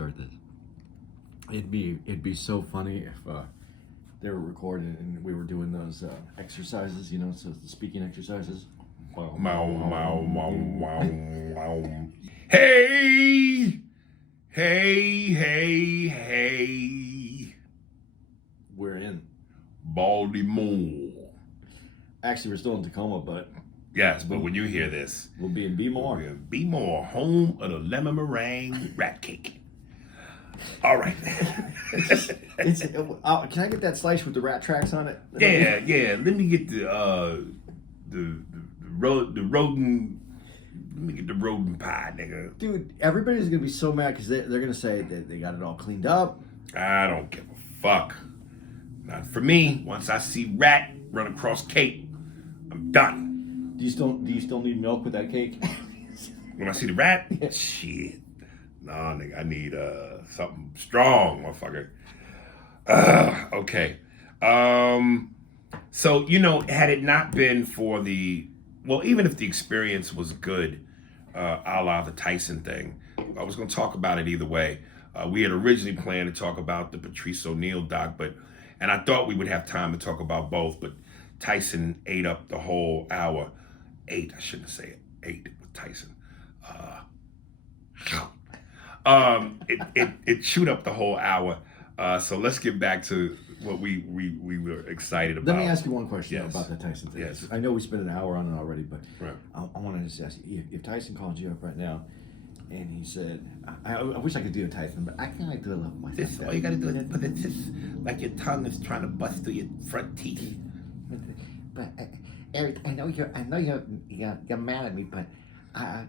start this. It'd be so funny if they were recording and we were doing those exercises, so the speaking exercises. Wow, wow, wow, wow, wow. Hey, hey, hey, hey. We're in Baltimore. Actually, we're still in Tacoma, but yes, but when you hear this, we'll be in B-More. We'll be in B-More, home of the lemon meringue rat cake. All right. Can I get that slice with the rat tracks on it? Yeah. Let me get the rodent. Let me get the rodent pie, nigga. Dude, everybody's gonna be so mad because they're gonna say that they got it all cleaned up. I don't give a fuck. Not for me. Once I see rat run across cake, I'm done. Do you still need milk with that cake? When I see the rat, shit. Nah, nigga, I need something strong, motherfucker. Okay. So, had it not been for even if the experience was good, a la the Tyson thing, I was going to talk about it either way. We had originally planned to talk about the Patrice O'Neal doc, and I thought we would have time to talk about both, but Tyson ate up the whole hour. I shouldn't say it. Ate with Tyson. It chewed up the whole hour. So let's get back to what we were excited about. Let me ask you one question about that Tyson thing. Yes. I know we spent an hour on it already, but right. I wanted to just ask you, if Tyson called you up right now and he said, I wish I could do a Tyson, but I can't do a little myself. All you gotta do is put it just like your tongue is trying to bust through your front teeth. But Eric, I know you're mad at me, but I'm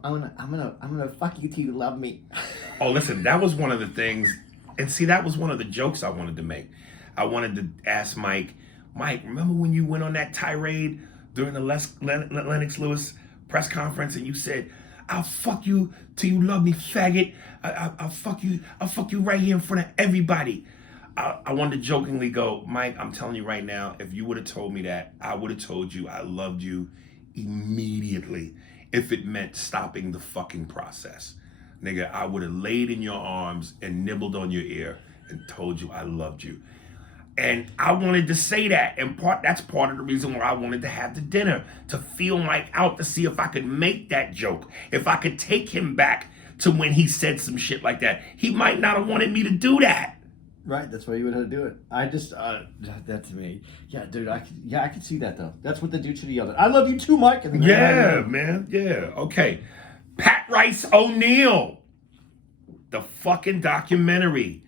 gonna fuck you till you love me. Oh, listen, that was one of the things, and see, that was one of the jokes I wanted to make. I wanted to ask Mike, remember when you went on that tirade during the Lennox Lewis press conference, and you said, "I'll fuck you till you love me, faggot. I'll fuck you right here in front of everybody." I wanted to jokingly go, Mike, I'm telling you right now, if you would have told me that, I would have told you I loved you immediately. If it meant stopping the fucking process. Nigga, I would have laid in your arms and nibbled on your ear and told you I loved you. And I wanted to say that, and that's part of the reason why I wanted to have the dinner, to feel Mike out, to see if I could make that joke, if I could take him back to when he said some shit like that. He might not have wanted me to do that. Right, that's why you would have to do it. I just, that to me, yeah, dude, I could see that though. That's what the dude should have yelled at. I love you too, Mike. And man, yeah, okay. Patrice O'Neal, the fucking documentary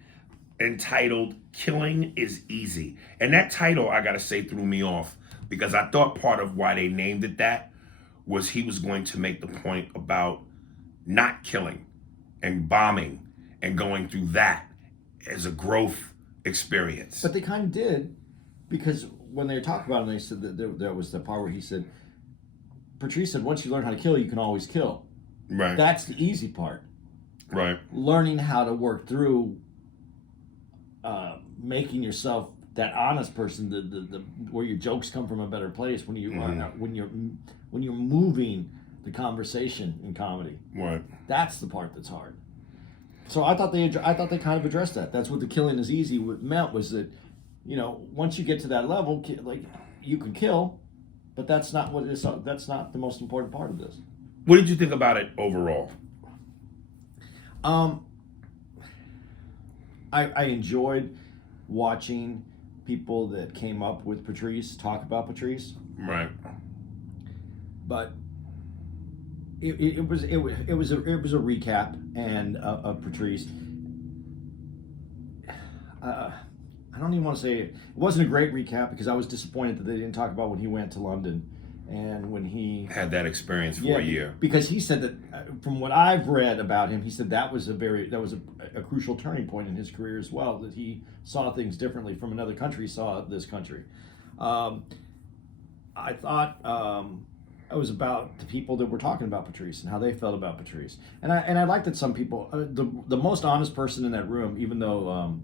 entitled "Killing is Easy," and that title, I gotta say, threw me off because I thought part of why they named it that was he was going to make the point about not killing and bombing and going through that as a growth experience. But they kind of did, because when they talked about it, they said that there was the part where he said, Patrice said, once you learn how to kill, you can always kill. Right. That's the easy part. Right. Learning how to work through making yourself that honest person, the where your jokes come from a better place, when you when you're moving the conversation in comedy. Right. That's the part that's hard. So I thought they kind of addressed that. That's what the killing is easy meant, was that, once you get to that level, like, you can kill, but that's not what it is. That's not the most important part of this. What did you think about it overall? I enjoyed watching people that came up with Patrice talk about Patrice. Right. But it was a recap and of Patrice. I don't even want to say it wasn't a great recap, because I was disappointed that they didn't talk about when he went to London and when he had that experience for a year. Because he said that, from what I've read about him, he said that was a crucial turning point in his career as well, that he saw things differently from another country, saw this country. I thought it was about the people that were talking about Patrice and how they felt about Patrice, and I like that some people, the most honest person in that room, even though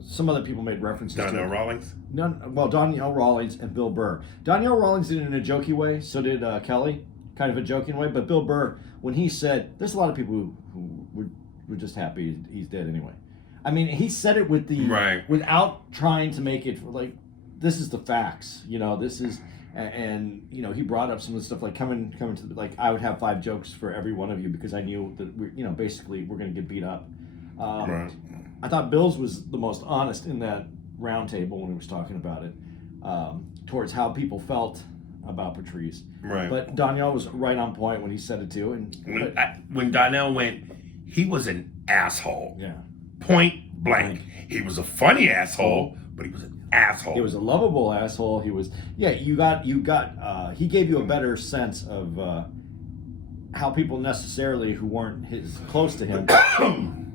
some other people made references Donnell to Rawlings? Donnell Rawlings and Bill Burr. Donnell Rawlings did it in a jokey way, so did Kelly. kind of a joking way. But Bill Burr, when he said, there's a lot of people who were just happy he's dead anyway. I mean, he said it with the without trying to make it like, this is the facts. This is, and he brought up some of the stuff like coming to like, I would have 5 jokes for every one of you because I knew that basically we're going to get beat up. I thought Bill's was the most honest in that round table when he was talking about it, towards how people felt about Patrice. Right. But Donnell was right on point when he said it too. And when Donnell went, he was an asshole. Yeah. Point blank. He was a funny asshole, but he was an asshole. He was a lovable asshole. He was. Yeah. You got. He gave you a better sense of how people necessarily who weren't close to him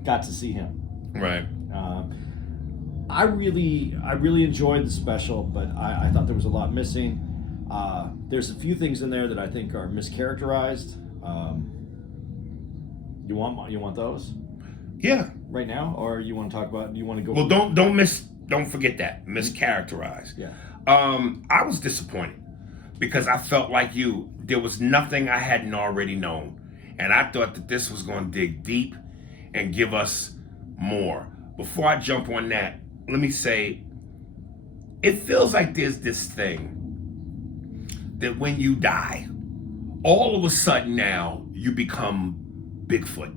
got to see him. Right. I really enjoyed the special, but I thought there was a lot missing. There's a few things in there that I think are mischaracterized. You want those? Yeah. Right now, or you want to talk about? You want to go? Well, don't forget that mischaracterized. Yeah. I was disappointed because I felt like there was nothing I hadn't already known, and I thought that this was going to dig deep and give us more. Before I jump on that, let me say, it feels like there's this thing that when you die, all of a sudden now you become Bigfoot.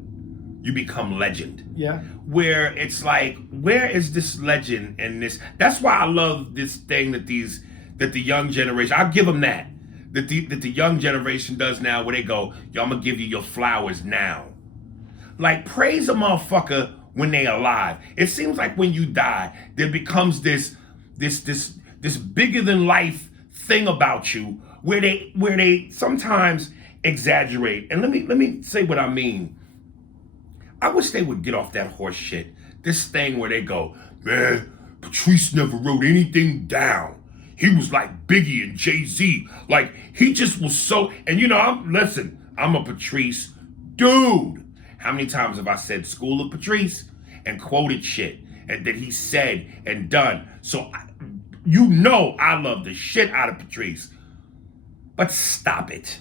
You become legend. Yeah. Where it's like, where is this legend and this? That's why I love this thing that the young generation, I'll give them that the young generation does now, where they go, yo, I'm gonna give you your flowers now. Like, praise a motherfucker when they alive. It seems like when you die, there becomes this bigger than life thing about you where they sometimes exaggerate. And let me say what I mean. I wish they would get off that horse shit. This thing where they go, man, Patrice never wrote anything down. He was like Biggie and Jay-Z. Like, he just was so, and I'm a Patrice dude. How many times have I said School of Patrice and quoted shit and that he said and done? So, I love the shit out of Patrice. But stop it.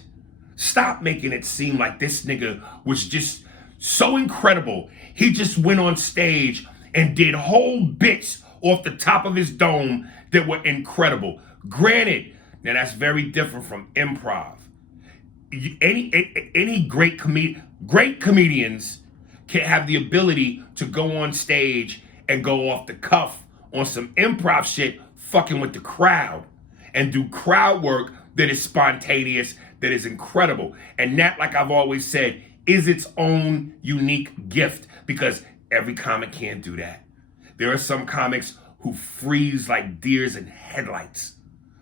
Stop making it seem like this nigga was just so incredible. He just went on stage and did whole bits off the top of his dome that were incredible. Granted, now that's very different from improv. Any great comedians can have the ability to go on stage and go off the cuff on some improv shit, fucking with the crowd, and do crowd work that is spontaneous, that is incredible. And that, like I've always said, is its own unique gift, because every comic can't do that. There are some comics who freeze like deers in headlights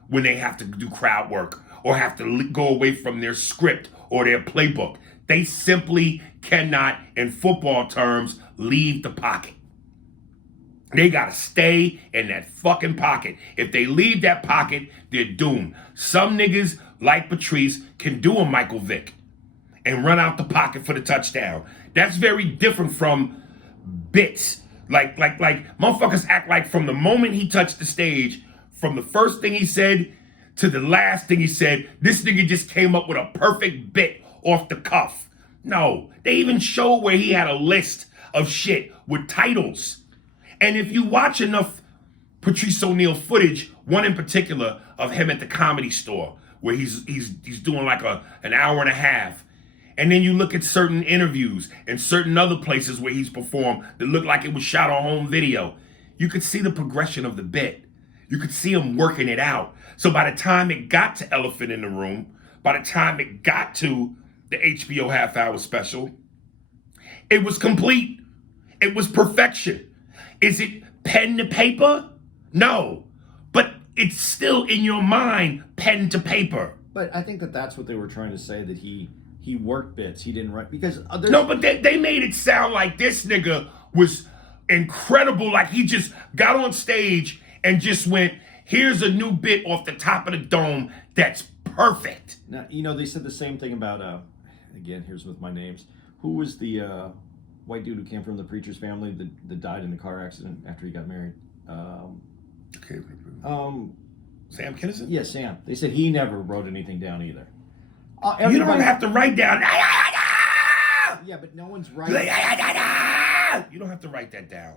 when they have to do crowd work or have to go away from their script or their playbook. They simply cannot, in football terms, leave the pocket. They gotta stay in that fucking pocket. If they leave that pocket, they're doomed. Some niggas, like Patrice, can do a Michael Vick and run out the pocket for the touchdown. That's very different from bits. Like motherfuckers act like from the moment he touched the stage, from the first thing he said to the last thing he said, this nigga just came up with a perfect bit off the cuff. No, they even showed where he had a list of shit with titles. And if you watch enough Patrice O'Neal footage, one in particular of him at the Comedy Store, where he's doing like an hour and a half, and then you look at certain interviews and certain other places where he's performed that look like it was shot on home video, you could see the progression of the bit. You could see him working it out. So by the time it got to Elephant in the Room, by the time it got to the HBO half-hour special, it was complete. It was perfection. Is it pen to paper? No. But it's still in your mind, pen to paper. But I think that's what they were trying to say, that he worked bits. He didn't write, because others... No, but they made it sound like this nigga was incredible. Like he just got on stage and just went, here's a new bit off the top of the dome that's perfect. Now, they said the same thing about, again, here's with my names. Who was the white dude who came from the preacher's family that died in a car accident after he got married? Sam Kinison? Yeah, Sam. They said he never wrote anything down either. You don't have to write down. Yeah, but no one's writing. You don't have to write that down.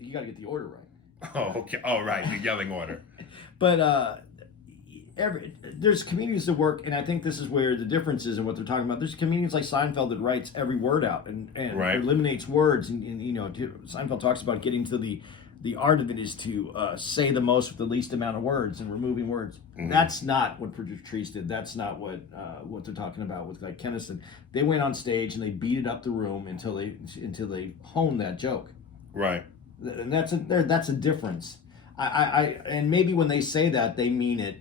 You got to get the order right. Oh, okay. Oh, right. The yelling order. But there's comedians that work, and I think this is where the difference is in what they're talking about. There's comedians like Seinfeld that writes every word out and Right. eliminates words. And you know, Seinfeld talks about getting to the art of it is to say the most with the least amount of words and removing words. Mm-hmm. That's not what Patrice did. That's not what they're talking about with like Kennison. They went on stage and they beat it up the room until they honed that joke. Right. And that's a difference. And maybe when they say that, they mean it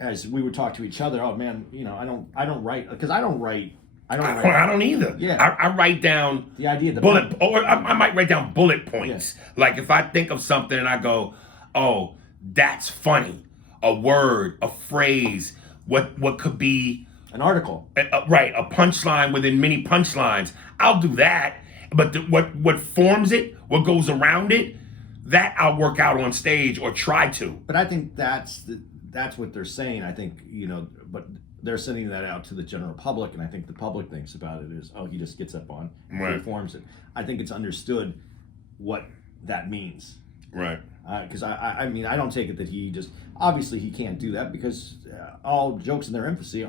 as we would talk to each other. Oh man, you know, I don't write because I don't write. I don't either. Yeah. I write down the idea, the bullet, or I might write down bullet points. Yeah. Like if I think of something and I go, oh, that's funny. A word, a phrase, what could be an article, right? A punchline within many punchlines. I'll do that. But what forms it, what goes around it, that I'll work out on stage or try to. But I think that's what they're saying. I think, you know, but they're sending that out to the general public, and I think the public thinks about it as, oh, he just gets up on, right, performs it. I think it's understood what that means. Right. Because I mean, I don't take it that he just, obviously he can't do that because all jokes in their infancy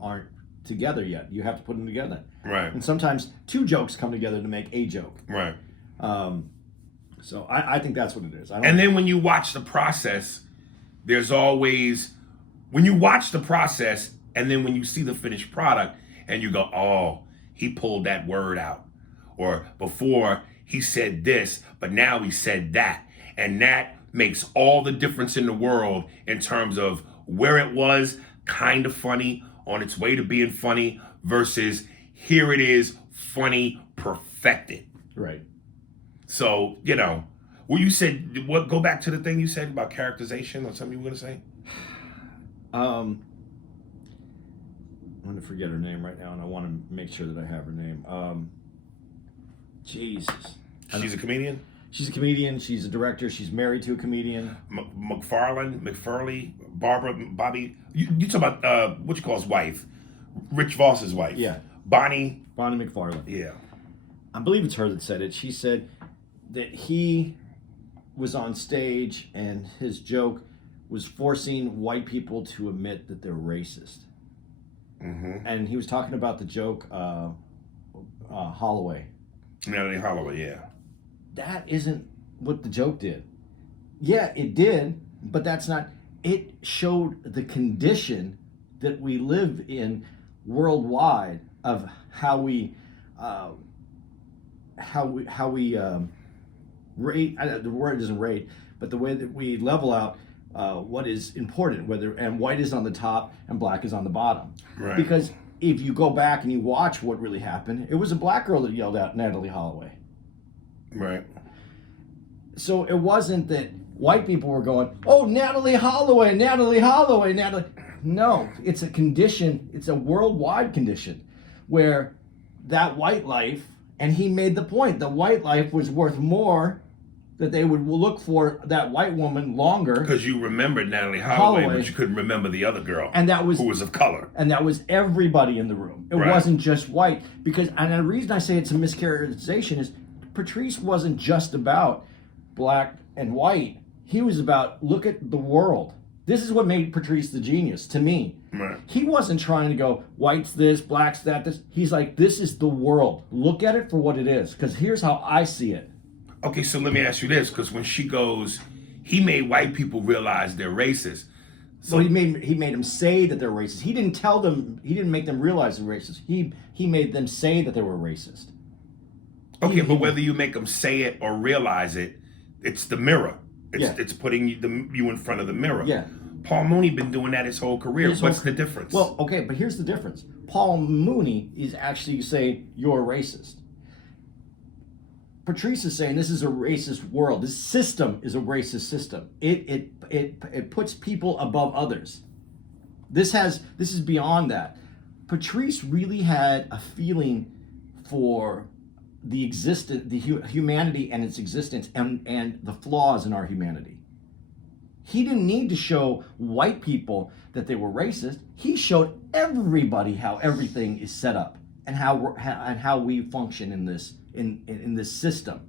aren't together yet. You have to put them together. Right. And sometimes two jokes come together to make a joke. Right. So I think that's what it is. And then when you watch the process, there's always, when you watch the process and then when you see the finished product and you go, oh, he pulled that word out. Or before he said this, but now he said that. And that makes all the difference in the world in terms of where it was kind of funny, on its way to being funny, versus here it is, funny, perfected. Right. So, you know, well, you said, what? Go back to the thing you said about characterization or something you were going to say? I'm going to forget her name right now, and I want to make sure that I have her name. Jesus. She's a comedian? She's a comedian. She's a director. She's married to a comedian. McFarley, Bobby. You talk about what you call his wife, Rich Voss's wife. Yeah. Bonnie McFarlane. Yeah. I believe it's her that said it. She said that he was on stage and his joke was forcing white people to admit that they're racist. Mm-hmm. And he was talking about the joke Holloway. Natalie Holloway, yeah. That isn't what the joke did. Yeah, it did, but that's not. It showed the condition that we live in worldwide of how we rate. The word isn't rate, but the way that we level out what is important, and white is on the top and black is on the bottom. Right. Because if you go back and you watch what really happened, it was a black girl that yelled out Natalie Holloway. Right. So it wasn't that white people were going, oh, Natalie Holloway. No, it's a condition. It's a worldwide condition where that white life, and he made the point, the white life was worth more, that they would look for that white woman longer. Because you remembered Natalie Holloway, but you couldn't remember the other girl, and who was of color. And that was everybody in the room. It wasn't just white. And the reason I say it's a mischaracterization is Patrice wasn't just about black and white. He was about, look at the world. This is what made Patrice the genius, to me. Right. He wasn't trying to go, white's this, black's that, this. He's like, this is the world. Look at it for what it is, because here's how I see it. Okay, so let me ask you this, because when she goes, he made white people realize they're racist. So he made them say that they're racist. He didn't tell them, he didn't make them realize they're racist. He made them say that they were racist. Okay, but whether you make them say it or realize it, it's the mirror. It's putting you in front of the mirror. Yeah. Paul Mooney been doing that his whole career. What's the difference? Well, okay, but here's the difference. Paul Mooney is actually saying you're racist. Patrice is saying this is a racist world. This system is a racist system. It puts people above others. This is beyond that. Patrice really had a feeling for the humanity and its existence and the flaws in our humanity. He didn't need to show white people that they were racist. He showed everybody how everything is set up and how we function in this system.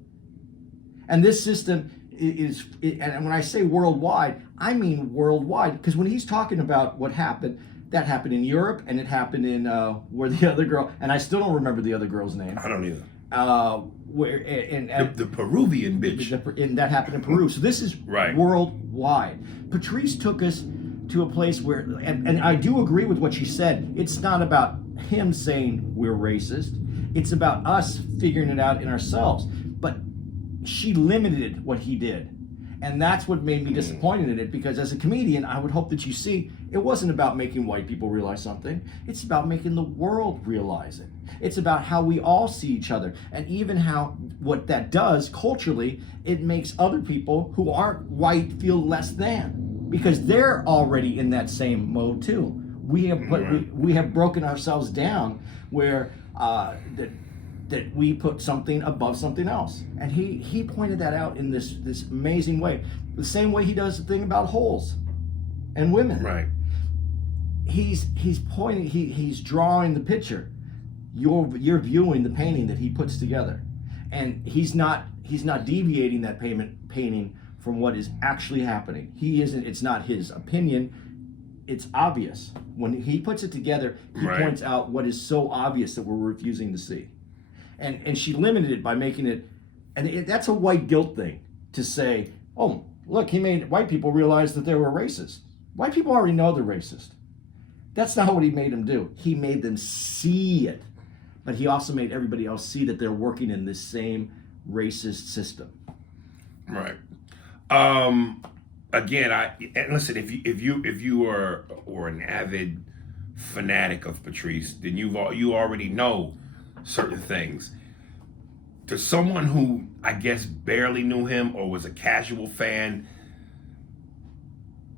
And this system and when I say worldwide, I mean worldwide, because when he's talking about what happened, that happened in Europe, and it happened in where the other girl, and I still don't remember the other girl's name. I don't either. Where The Peruvian bitch. And that happened in Peru. So this is worldwide. Patrice took us to a place where, and I do agree with what she said. It's not about him saying we're racist. It's about us figuring it out in ourselves. But she limited what he did. And that's what made me disappointed in it, because as a comedian, I would hope that you see it wasn't about making white people realize something. It's about making the world realize it. It's about how we all see each other, and even how what that does culturally, it makes other people who aren't white feel less than, because they're already in that same mode too. We have broken ourselves down where that we put something above something else, and he pointed that out in this amazing way, the same way he does the thing about holes and women. Right. He's pointing. He's drawing the picture. You're viewing the painting that he puts together, and he's not deviating that painting from what is actually happening. He isn't. It's not his opinion. It's obvious when he puts it together. He points out what is so obvious that we're refusing to see. And she limited it by making it, and that's a white guilt thing to say, oh, look, he made white people realize that they were racist. White people already know they're racist. That's not what he made them do. He made them see it. But he also made everybody else see that they're working in this same racist system. Right. Again, and listen, if you are an avid fanatic of Patrice, then you already know certain things. To someone who I guess barely knew him or was a casual fan,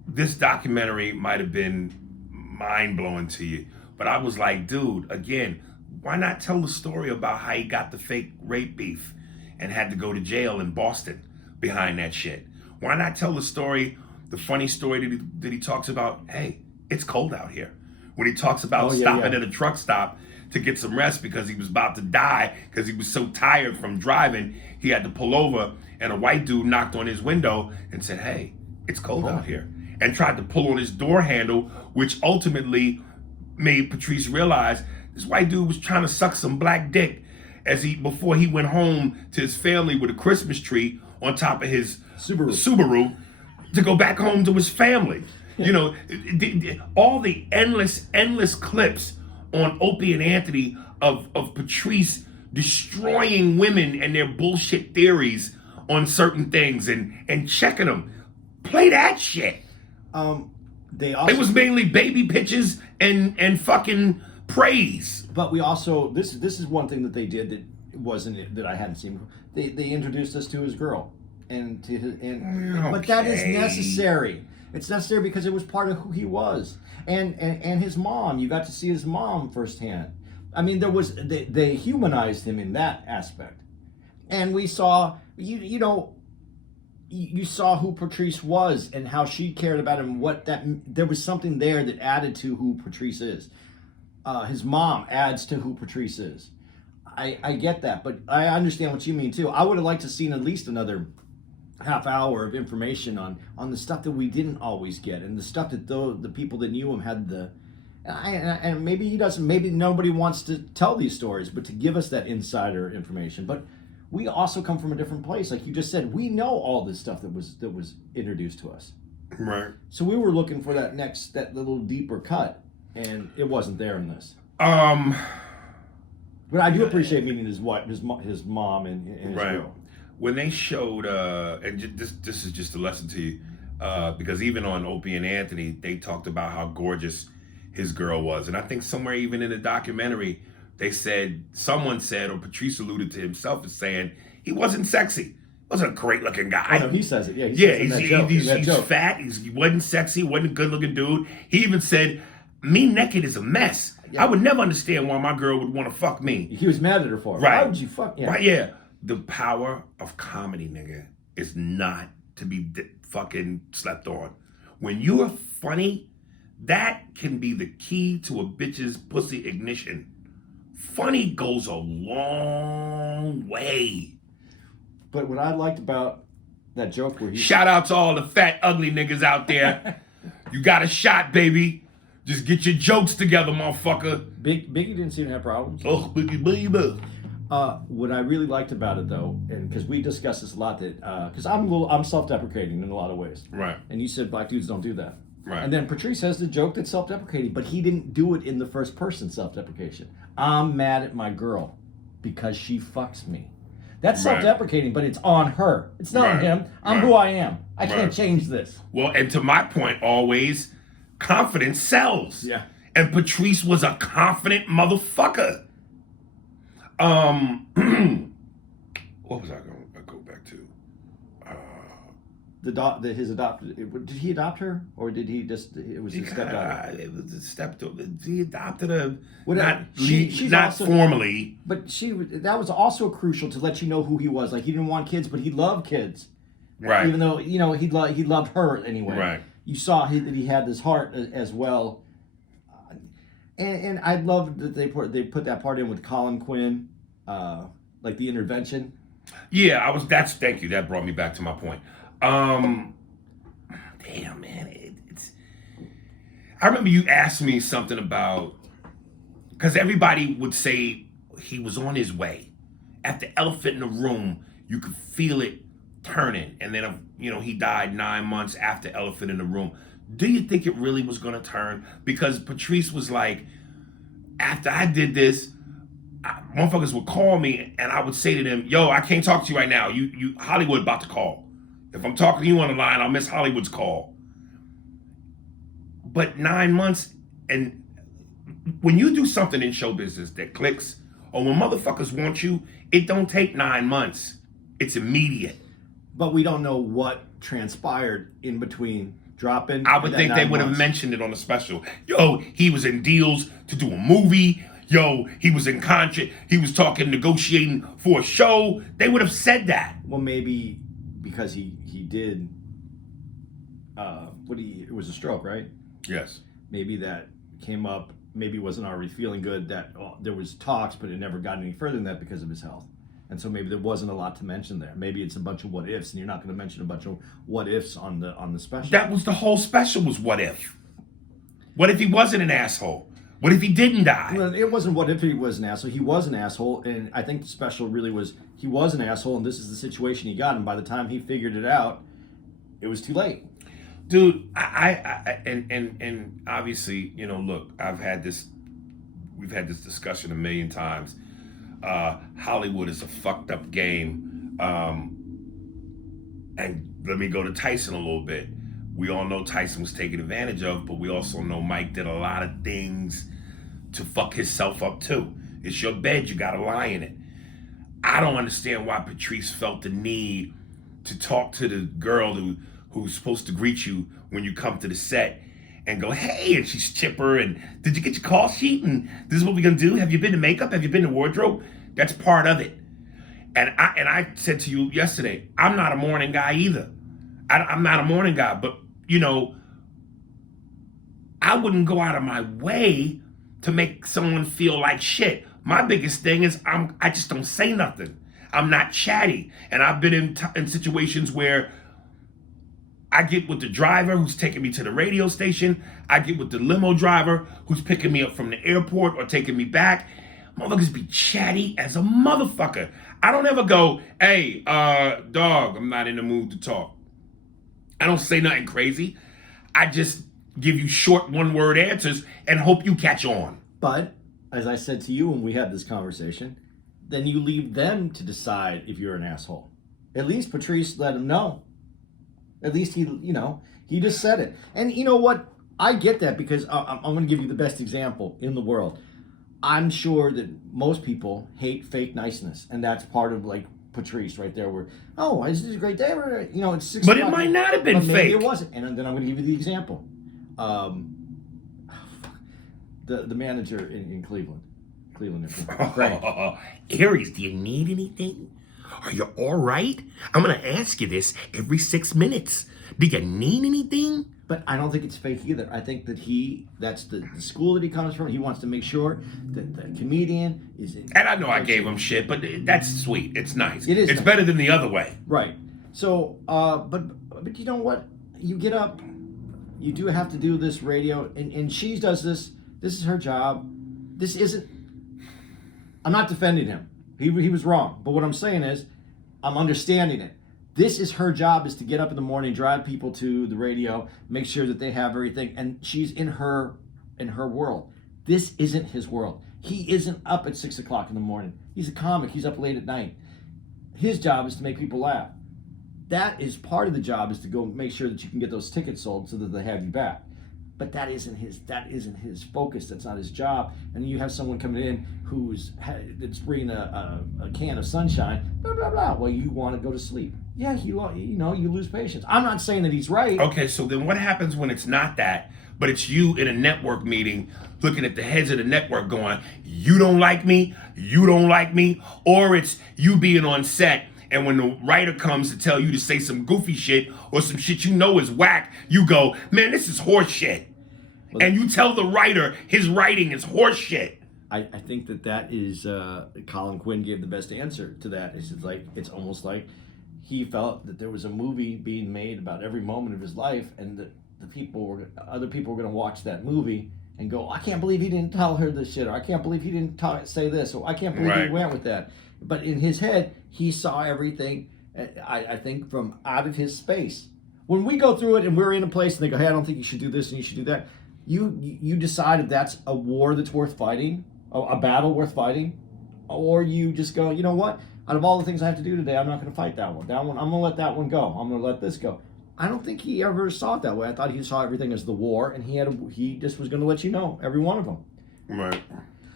this documentary might have been mind-blowing to you. But I was like, dude, again, why not tell the story about how he got the fake rape beef and had to go to jail in Boston behind that shit? Why not tell the story, the funny story that he talks about, hey, it's cold out here. When he talks about stopping at a truck stop to get some rest because he was about to die because he was so tired from driving, he had to pull over, and a white dude knocked on his window and said, hey, it's cold out here, and tried to pull on his door handle, which ultimately made Patrice realize this white dude was trying to suck some black dick before he went home to his family with a Christmas tree on top of his Subaru to go back home to his family. You know, all the endless clips on Opie and Anthony of Patrice destroying women and their bullshit theories on certain things and checking them. Play that shit. It was mainly baby pitches and fucking praise. But we also this is one thing that they did that I hadn't seen before. They introduced us to his girl and to his but that is necessary. It's necessary because it was part of who he was, and his mom. You got to see his mom firsthand. I mean, they humanized him in that aspect, and we saw you saw who Patrice was and how she cared about him. There was something there that added to who Patrice is. His mom adds to who Patrice is. I get that, but I understand what you mean too. I would have liked to seen at least another half hour of information on the stuff that we didn't always get, and the stuff that the people that knew him had and maybe he doesn't, maybe nobody wants to tell these stories, but to give us that insider information. But we also come from a different place. Like you just said, we know all this stuff that was introduced to us. Right. So we were looking for that little deeper cut, and it wasn't there in this. But I do appreciate meeting his wife, his mom, and his girl. When they showed, and this is just a lesson to you, because even on Opie and Anthony, they talked about how gorgeous his girl was. And I think somewhere even in the documentary, someone said, or Patrice alluded to himself as saying, he wasn't sexy. He wasn't a great looking guy. Oh, no, he says it. Yeah, he's fat. He wasn't sexy. Wasn't a good looking dude. He even said, me naked is a mess. Yeah. I would never understand why my girl would want to fuck me. He was mad at her for it. Right. Why would you fuck? Yeah. Right, yeah. The power of comedy, nigga, is not to be fucking slept on. When you are funny, that can be the key to a bitch's pussy ignition. Funny goes a long way. But what I liked about that joke where he Shout out to all the fat, ugly niggas out there. You got a shot, baby. Just get your jokes together, motherfucker. Biggie didn't seem to have problems. Oh, Biggie, baby. What I really liked about it though, and because we discussed this a lot, that because I'm self-deprecating in a lot of ways. Right. And you said black dudes don't do that. Right. And then Patrice has the joke that's self-deprecating, but he didn't do it in the first person self-deprecation. I'm mad at my girl because she fucks me. That's Right. self-deprecating, but it's on her. It's not on Right. him. I'm Right. who I am. I can't Right. change this. Well, and to my point, always, confidence sells. Yeah. And Patrice was a confident motherfucker. What was I going to go back to? His adopted. Did he adopt her, or did he just? It was his stepdaughter. It was a stepdaughter. He adopted her, Whatever. She's not also- formally. But that was also crucial to let you know who he was. Like, he didn't want kids, but he loved kids. Right. Even though, he loved her anyway. Right. You saw that he had this heart as well. And I loved that they put that part in with Colin Quinn, like the intervention. Yeah, thank you. That brought me back to my point. Damn, man. I remember you asked me something about, because everybody would say he was on his way. At the elephant in the room, you could feel it turning. And then, he died 9 months after elephant in the room. Do you think it really was going to turn? Because Patrice was like, after I did this, motherfuckers would call me and I would say to them, yo, I can't talk to you right now. You Hollywood about to call. If I'm talking to you on the line, I'll miss Hollywood's call. But 9 months, and when you do something in show business that clicks, or when motherfuckers want you, it don't take 9 months. It's immediate. But we don't know what transpired in between dropping. I would think they would have mentioned it on the special. Yo, he was in deals to do a movie. Yo, he was in contract. He was negotiating for a show. They would have said that. Well, maybe because he did. It was a stroke, right? Yes. Maybe that came up. Maybe wasn't already feeling good. That there was talks, but it never got any further than that because of his health. And so maybe there wasn't a lot to mention there. Maybe it's a bunch of what ifs, and you're not going to mention a bunch of what ifs on the special. That was the whole special. Was what if? What if he wasn't an asshole? What if he didn't die? Well, it wasn't what if he was an asshole. He was an asshole, and I think the special really was he was an asshole, and this is the situation he got. And by the time he figured it out, it was too late. Dude, and obviously, look, we've had this discussion a million times. Hollywood is a fucked up game. And let me go to Tyson a little bit. We all know Tyson was taken advantage of, but we also know Mike did a lot of things to fuck himself up too. It's your bed, you gotta lie in it. I don't understand why Patrice felt the need to talk to the girl who's supposed to greet you when you come to the set and go, hey, and she's chipper, and did you get your call sheet? And this is what we're gonna do. Have you been to makeup? Have you been to wardrobe? That's part of it. And I said to you yesterday, I'm not a morning guy either. I'm not a morning guy, but I wouldn't go out of my way to make someone feel like shit. My biggest thing is I just don't say nothing. I'm not chatty. And I've been in situations where I get with the driver who's taking me to the radio station. I get with the limo driver who's picking me up from the airport or taking me back. Motherfuckers be chatty as a motherfucker. I don't ever go, hey, dog, I'm not in the mood to talk. I don't say nothing crazy. I just give you short one-word answers and hope you catch on. But, as I said to you when we had this conversation, then you leave them to decide if you're an asshole. At least Patrice let him know. At least he just said it. And you know what? I get that because I'm going to give you the best example in the world. I'm sure that most people hate fake niceness, and that's part of like Patrice right there. Where this is a great day. It's 6 But it o'clock. might not have been But maybe fake. it wasn't. And then I'm going to give you the example. The manager in Cleveland. Great. Aries, do you need anything? Are you all right? I'm going to ask you this every 6 minutes. Do you need anything? But I don't think it's fake either. I think that that's the school that he comes from. He wants to make sure that the comedian is in. And I know I gave him shit, but that's sweet. It's nice. It is It's nice. better than the other way. Right. So, but you know what? You get up, you do have to do this radio, and she does this. This is her job. This isn't. I'm not defending him. He was wrong. But what I'm saying is, I'm understanding it. This is her job, is to get up in the morning, drive people to the radio, make sure that they have everything, and she's in her world. This isn't his world. He isn't up at 6 o'clock in the morning. He's a comic. He's up late at night. His job is to make people laugh. That is part of the job, is to go make sure that you can get those tickets sold so that they have you back. But that isn't his focus. That's not his job. And you have someone coming in that's bringing a can of sunshine, blah blah blah. Well, you want to go to sleep. Yeah, you lose patience. I'm not saying that he's right. Okay, so then what happens when it's not that, but it's you in a network meeting looking at the heads of the network going, you don't like me, or it's you being on set, and when the writer comes to tell you to say some goofy shit or some shit you know is whack, you go, man, this is horse shit. Well, and you tell the writer his writing is horse shit. I think that is Colin Quinn gave the best answer to that. It's almost like he felt that there was a movie being made about every moment of his life, and that other people were going to watch that movie and go, I can't believe he didn't tell her this shit, or I can't believe he didn't say this, or I can't believe he went with that. But in his head, he saw everything, I think, from out of his space. When we go through it and we're in a place and they go, hey, I don't think you should do this and you should do that, you decide if that's a war that's worth fighting, a battle worth fighting, or you just go, you know what? Out of all the things I have to do today, I'm not going to fight that one. I'm going to let that one go. I'm going to let this go. I don't think he ever saw it that way. I thought he saw everything as the war, and he just was going to let you know every one of them. Right.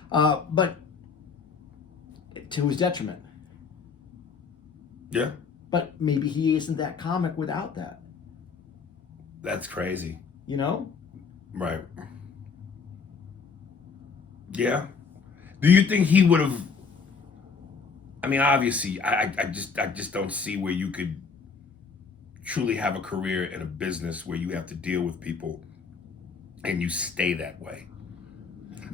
But to his detriment. Yeah. But maybe he isn't that comic without that. That's crazy. You know? Right. Yeah. Do you think he would have? I mean, obviously, I just don't see where you could truly have a career in a business where you have to deal with people and you stay that way.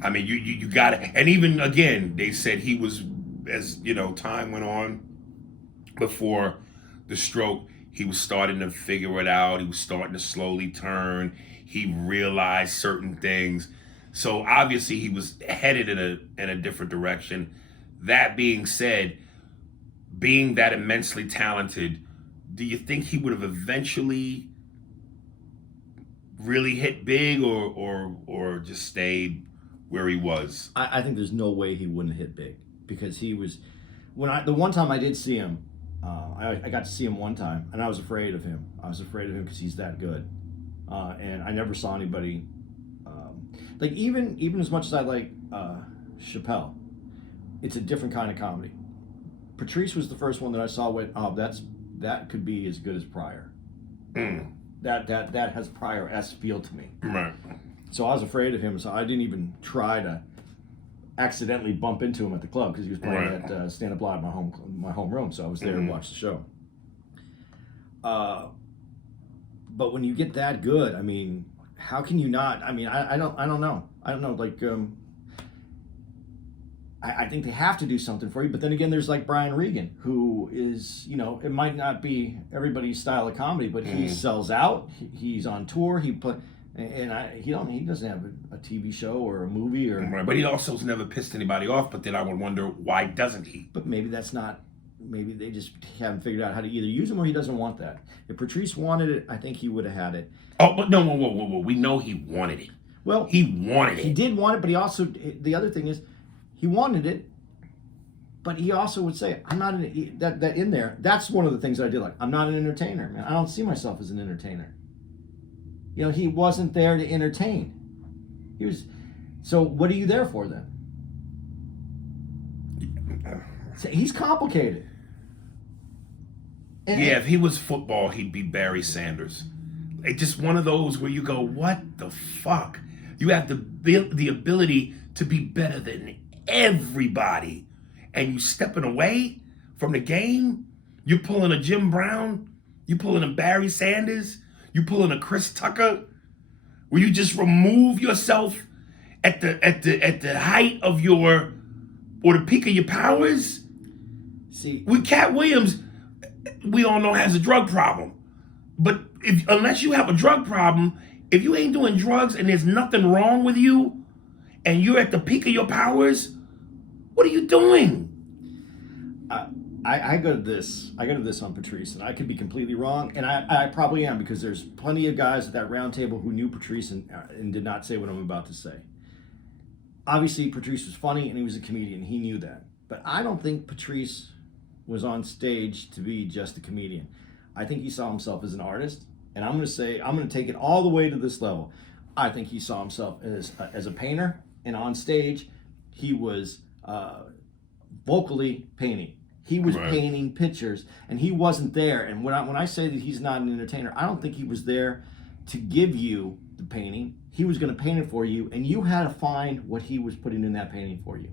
I mean, you got it. And even again, they said he was, as time went on before the stroke, he was starting to figure it out. He was starting to slowly turn. He realized certain things. So obviously he was headed in a different direction. That being said, being that immensely talented, do you think he would have eventually really hit big, or just stayed where he was? I think there's no way he wouldn't hit big, because he was, the one time I did see him, I got to see him one time, and I was afraid of him. I was afraid of him because he's that good, and I never saw anybody like even as much as I like Chappelle. It's a different kind of comedy. Patrice was the first one that I saw went, oh, that could be as good as Pryor. That has Pryor-esque feel to me. Right. So I was afraid of him, so I didn't even try to accidentally bump into him at the club, because he was playing at Stand Up Live, my home room, so I was there to watch the show. But when you get that good, I mean, how can you not? I mean, I don't know. Like, I think they have to do something for you. But then again, there's like Brian Regan, who is, it might not be everybody's style of comedy, but he sells out. He's on tour. He doesn't have a TV show or a movie or. Right, but he also has never pissed anybody off. But then I would wonder, why doesn't he? But maybe that's not. Maybe they just haven't figured out how to either use him, or he doesn't want that. If Patrice wanted it, I think he would have had it. Oh, but no, whoa. We know he wanted it. Well, he wanted it. He did want it, but he also, the other thing is, he wanted it, but he also would say, I'm not that in there. That's one of the things that I did like. I'm not an entertainer, man. I don't see myself as an entertainer. He wasn't there to entertain. He was. So what are you there for then? So he's complicated. If he was football, he'd be Barry Sanders. It's just one of those where you go, what the fuck? You have the ability to be better than everybody, and you stepping away from the game. You're pulling a Jim Brown. You're pulling a Barry Sanders. You're pulling a Chris Tucker. Where you just remove yourself at the height of your, or the peak of your powers. See, with Cat Williams, we all know has a drug problem. But unless you have a drug problem, if you ain't doing drugs and there's nothing wrong with you, and you're at the peak of your powers, what are you doing? I go to this on Patrice, and I could be completely wrong, and I probably am, because there's plenty of guys at that round table who knew Patrice and did not say what I'm about to say. Obviously, Patrice was funny, and he was a comedian. He knew that. But I don't think Patrice was on stage to be just a comedian. I think he saw himself as an artist, and I'm going to take it all the way to this level. I think he saw himself as a painter, and on stage, he was vocally painting. He was painting pictures, and he wasn't there. And when I say that he's not an entertainer, I don't think he was there to give you the painting. He was going to paint it for you, and you had to find what he was putting in that painting for you.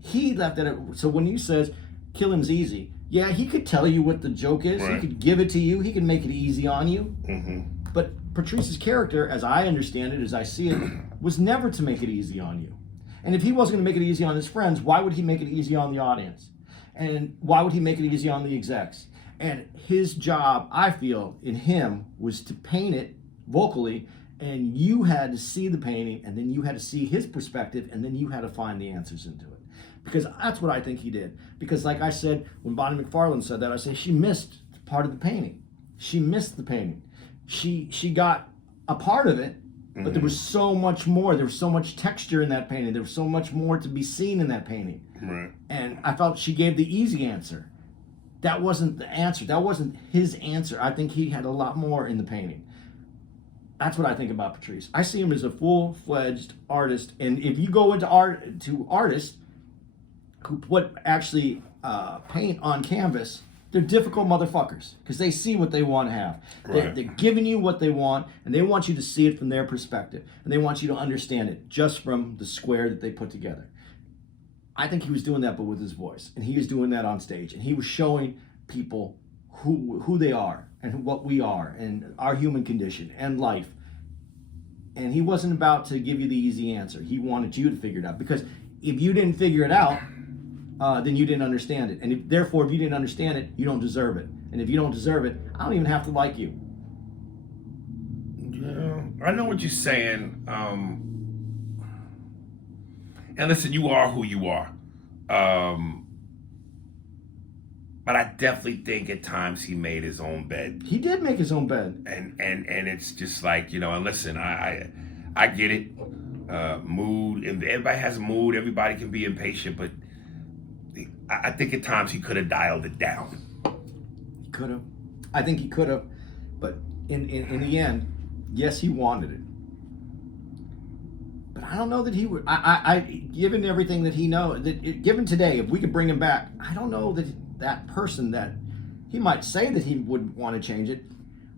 He left it. So when he says, kill him's easy, yeah, he could tell you what the joke is. Right. He could give it to you. He could make it easy on you. Mm-hmm. But Patrice's character, as I understand it, as I see it, was never to make it easy on you. And if he wasn't going to make it easy on his friends, why would he make it easy on the audience? And why would he make it easy on the execs? And his job, I feel, in him was to paint it vocally, and you had to see the painting, and then you had to see his perspective, and then you had to find the answers into it. Because that's what I think he did. Because like I said, when Bonnie McFarlane said that, I said she missed part of the painting. She missed the painting. She got a part of it, but there was so much more. There was so much texture in that painting. There was so much more to be seen in that painting. Right. And I felt she gave the easy answer. That wasn't the answer. That wasn't his answer. I think he had a lot more in the painting. That's what I think about Patrice. I see him as a full-fledged artist. And if you go into artists who put actually paint on canvas, they're difficult motherfuckers because they see what they want to have. Right. They're giving you what they want, and they want you to see it from their perspective, and they want you to understand it just from the square that they put together. I think he was doing that, but with his voice, and he was doing that on stage, and he was showing people who they are and what we are and our human condition and life. And he wasn't about to give you the easy answer. He wanted you to figure it out, because if you didn't figure it out, then you didn't understand it. And therefore, if you didn't understand it, you don't deserve it. And if you don't deserve it, I don't even have to like you. Yeah, I know what you're saying. And listen, you are who you are. But I definitely think at times he made his own bed. He did make his own bed. And it's just like, and listen, I get it. Mood, and everybody has a mood. Everybody can be impatient, but I think at times he could have dialed it down. He could have. I think he could have. But in the end, yes, he wanted it. But I don't know that he would. Given everything that he knows, given today, if we could bring him back, I don't know that person that he might say that he would want to change it.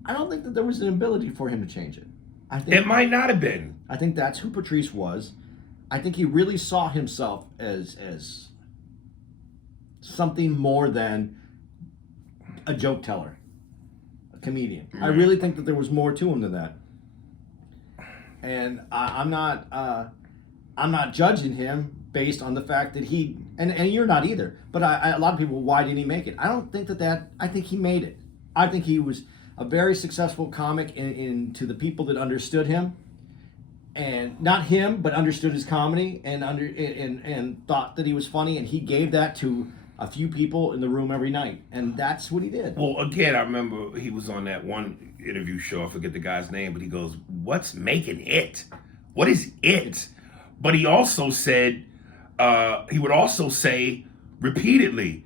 I don't think that there was an ability for him to change it. I think it might not have been. I think that's who Patrice was. I think he really saw himself as something more than a joke teller, a comedian. Mm-hmm. I really think that there was more to him than that. And I'm not judging him based on the fact that he, and you're not either, but a lot of people, why didn't he make it? I don't think I think he made it. I think he was a very successful comic to the people that understood him, and not him, but understood his comedy and thought that he was funny, and he gave that to a few people in the room every night, and that's what he did. Well, again, I remember he was on that one interview show, I forget the guy's name, but he goes, what's making it? What is it? But he also said, he would also say repeatedly,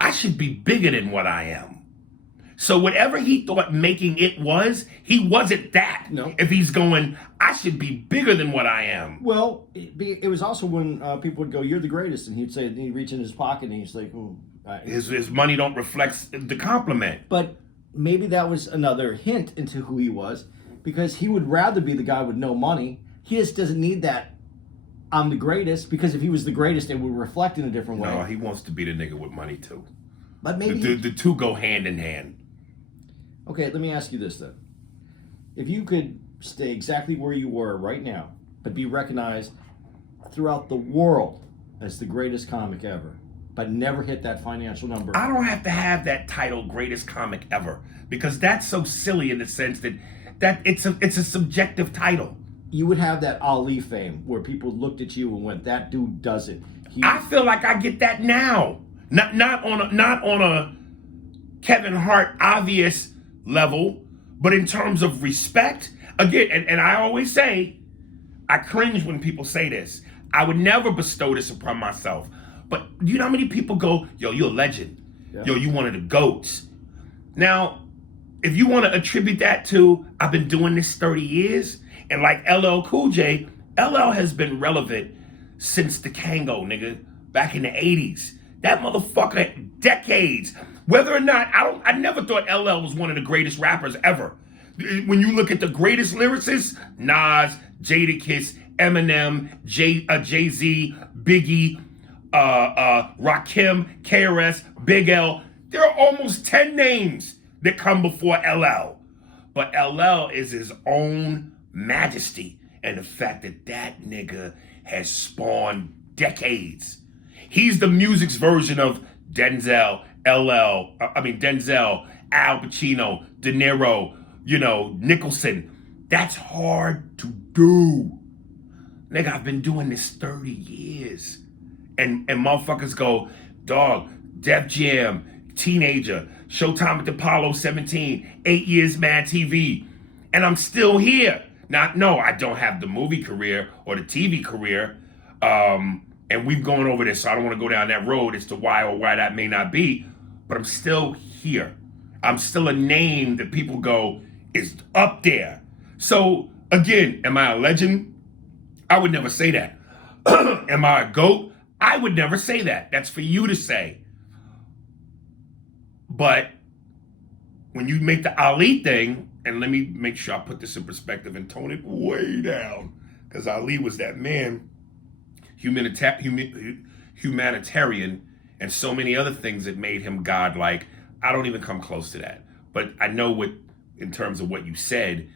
I should be bigger than what I am. So whatever he thought making it was, he wasn't that. No. If he's going, I should be bigger than what I am. Well, it was also when people would go, you're the greatest. And he'd say, and he'd reach in his pocket and he's like, oh. His money don't reflect the compliment. But maybe that was another hint into who he was, because he would rather be the guy with no money. He just doesn't need that, I'm the greatest, because if he was the greatest, it would reflect in a different way. No, he wants to be the nigga with money too. But maybe The two go hand in hand. Okay, let me ask you this then. If you could stay exactly where you were right now, but be recognized throughout the world as the greatest comic ever, but never hit that financial number. I don't have to have that title, greatest comic ever, because that's so silly in the sense that it's a subjective title. You would have that Ali fame where people looked at you and went, "That dude does it." I feel like I get that now. Not on a Kevin Hart obvious level, but in terms of respect. Again, and I always say, I cringe when people say this. I would never bestow this upon myself. But you know how many people go, yo, you're a legend. Yeah. Yo, you one of the GOATs. Now, if you want to attribute that to, I've been doing this 30 years, and like LL Cool J, LL has been relevant since the Kango, nigga, back in the 80s. That motherfucker, decades. Whether or not, I never thought LL was one of the greatest rappers ever. When you look at the greatest lyricists, Nas, Jadakiss, Eminem, Jay-Z, Biggie, Rakim, KRS, Big L, there are almost 10 names that come before LL. But LL is his own majesty, and the fact that that nigga has spawned decades. He's the music's version of Denzel, Denzel, Al Pacino, De Niro, Nicholson. That's hard to do. Nigga, I've been doing this 30 years. And motherfuckers go, dog, Def Jam, Teenager, Showtime at the Apollo 17, 8 years Mad TV. And I'm still here. Now, no, I don't have the movie career or the TV career. And we've gone over this, so I don't want to go down that road as to why or why that may not be. But I'm still here. I'm still a name that people go, is up there. So, again, am I a legend? I would never say that. Am I a GOAT? I would never say that. That's for you to say. But when you make the Ali thing, and let me make sure I put this in perspective and tone it way down, because Ali was that man, humanitarian, and so many other things that made him godlike. I don't even come close to that. But I know what, in terms of what you said,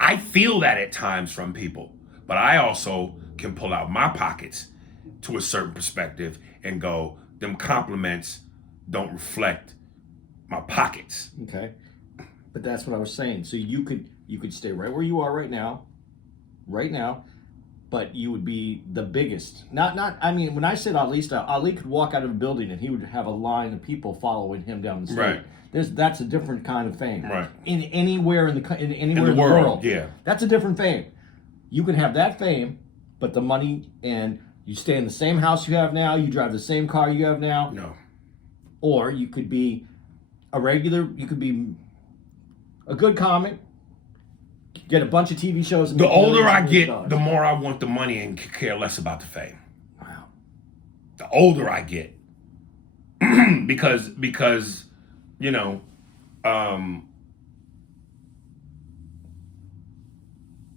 I feel that at times from people. But I also can pull out my pockets to a certain perspective and go, them compliments don't reflect my pockets. Okay. But that's what I was saying. So you could stay right where you are right now, but you would be the biggest. I mean, when I said Ali style, Ali could walk out of a building and he would have a line of people following him down the street. Right. That's a different kind of fame. Right. Anywhere in the world. Yeah. That's a different fame. You can have that fame, but the money, and you stay in the same house you have now, you drive the same car you have now. No. Or you could be you could be a good comic, get a bunch of TV shows. And the older I get, the more I want the money and care less about the fame. Wow. The older I get. because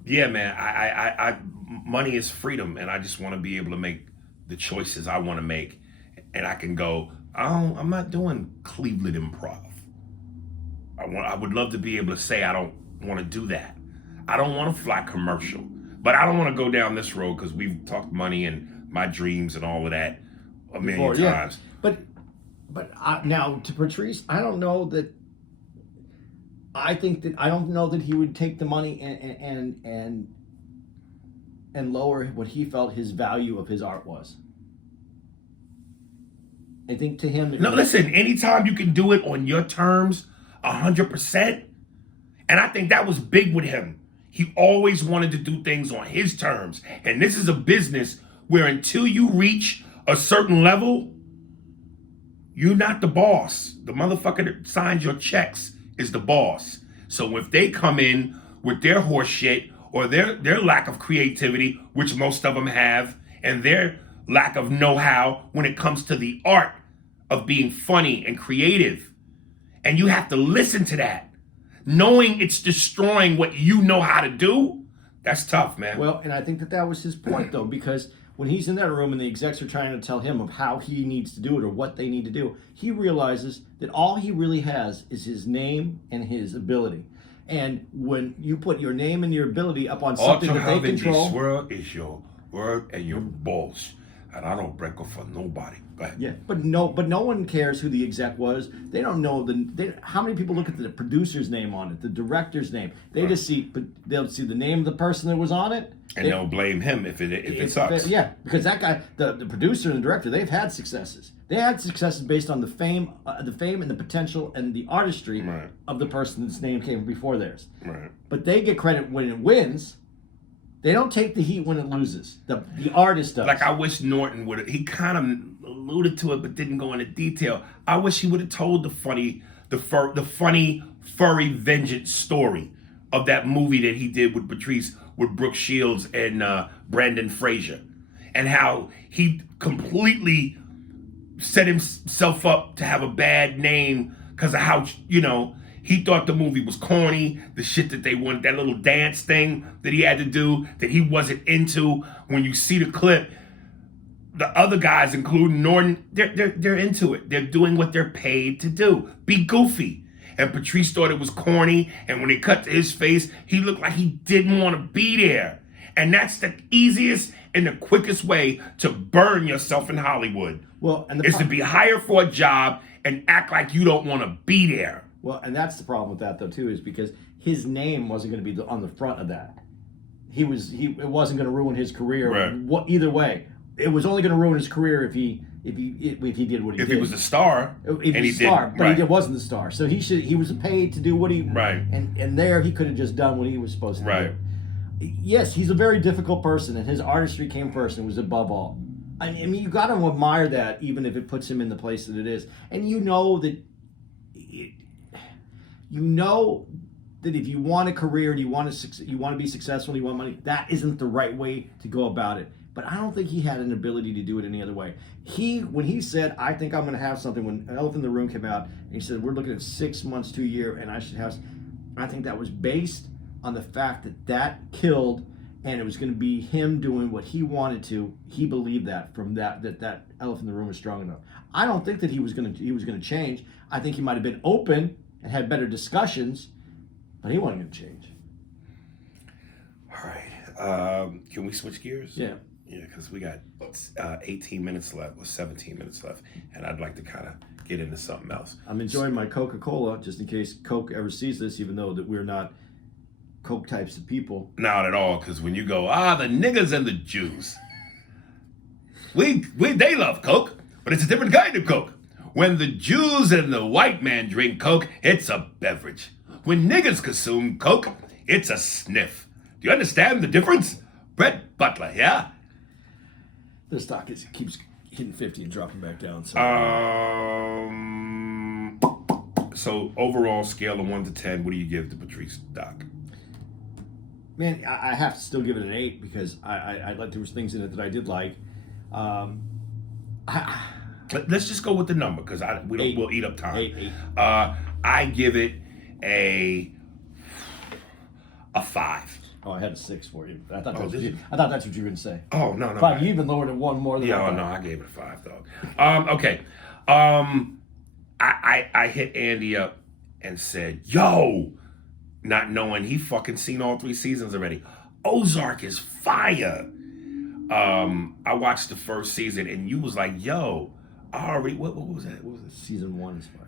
yeah, man, I money is freedom, and I just want to be able to make the choices I want to make, and I can go, I'm not doing Cleveland Improv. I would love to be able to say I don't want to do that. I don't want to fly commercial, but I don't want to go down this road because we've talked money and my dreams and all of that a million times. But now to Patrice, I don't know that. I don't know that he would take the money and lower what he felt his value of his art was. I think to him. No, listen. Anytime you can do it on your terms, 100%, and I think that was big with him. He always wanted to do things on his terms, and this is a business where until you reach a certain level, you're not the boss. The motherfucker that signs your checks is the boss. So if they come in with their horse shit or their lack of creativity, which most of them have, and their lack of know-how when it comes to the art of being funny and creative, and you have to listen to that, knowing it's destroying what you know how to do, that's tough, man. Well, and I think that was his point, though, because when he's in that room and the execs are trying to tell him of how he needs to do it or what they need to do, he realizes that all he really has is his name and his ability. And when you put your name and your ability up on something that they control, this world is your word and your balls, and I don't break up for nobody. Go ahead. yeah, but no one cares who the exec was. They don't know how many people look at the producer's name on it, the director's name. They just see, but they'll see the name of the person that was on it, and they'll blame him if it sucks. Yeah, because that guy, the producer and the director, they've had successes. They had successes based on the fame and the potential and the artistry of the person whose name came before theirs. Right. But they get credit when it wins. They don't take the heat when it loses. The artist does. Like, I wish Norton would have. He kind of alluded to it, but didn't go into detail. I wish he would have told the funny furry vengeance story of that movie that he did with Patrice, with Brooke Shields and Brandon Fraser, and how he completely set himself up to have a bad name because of how, he thought the movie was corny, the shit that they wanted, that little dance thing that he had to do that he wasn't into. When you see the clip, the other guys, including Norton, they're into it. They're doing what they're paid to do. Be goofy. And Patrice thought it was corny, and when they cut to his face, he looked like he didn't want to be there. And that's the easiest and the quickest way to burn yourself in Hollywood. Well, and is to be hired for a job and act like you don't want to be there. Well, and that's the problem with that, though, too, is because his name wasn't going to be on the front of that. It wasn't going to ruin his career. Right. Either way, it was only going to ruin his career if he did what he did. If he was a star, but he wasn't the star. So he was paid to do what he and there he could have just done what he was supposed to do. Yes, he's a very difficult person, and his artistry came first and was above all. I mean, you got to admire that, even if it puts him in the place that it is, and you know that if you want a career and you want to be successful, you want money, that isn't the right way to go about it. But I don't think he had an ability to do it any other way. When he said, I think I'm going to have something, when Elephant in the Room came out, and he said, we're looking at 6 months to a year, and I should have, I think that was based on the fact that killed, and it was going to be him doing what he wanted to. He believed that from that Elephant in the Room was strong enough. I don't think that he was going to change. I think he might have been open and had better discussions, but he wasn't going to change. All right. Can we switch gears? Yeah. Yeah, because we got 18 minutes left, or 17 minutes left, and I'd like to kind of get into something else. I'm enjoying my Coca-Cola, just in case Coke ever sees this, even though that we're not Coke types of people. Not at all, because when you go, the niggas and the Jews, they love Coke, but it's a different kind of Coke. When the Jews and the white man drink Coke, it's a beverage. When niggas consume Coke, it's a sniff. Do you understand the difference? Brett Butler, yeah? The stock keeps hitting 50 and dropping back down. So overall scale of 1 to 10, what do you give to Patrice, Doc? Man, I have to still give it an 8 because I like, there was things in it that I did like. Let's just go with the number because we'll eat up time. 8. I give it a 5. Oh, I had a 6 for you. I thought that's what you were going to say. Oh, no. 5. You even lowered it one more than no, I gave it a 5, dog. Okay. I hit Andy up and said, yo, not knowing he fucking seen all 3 seasons already. Ozark is fire. I watched the first season and you was like, yo, Ari, what was that? What was it? Season 1 is fire.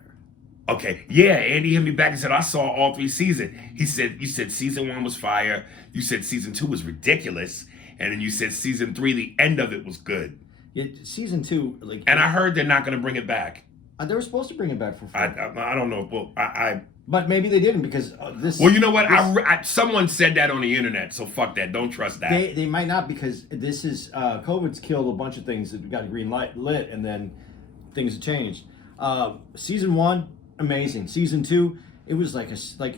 Okay, yeah, Andy hit me back and said, I saw all 3 seasons. He said, you said season 1 was fire. You said season 2 was ridiculous. And then you said season 3, the end of it was good. Yeah, season 2, like. And I heard they're not going to bring it back. They were supposed to bring it back for free. I don't know. Well, But maybe they didn't because this. Well, you know what? Someone said that on the internet, so fuck that. Don't trust that. They might not because this is COVID's killed a bunch of things that got a green light lit, and then things have changed. Season 1, amazing. Season 2, it was like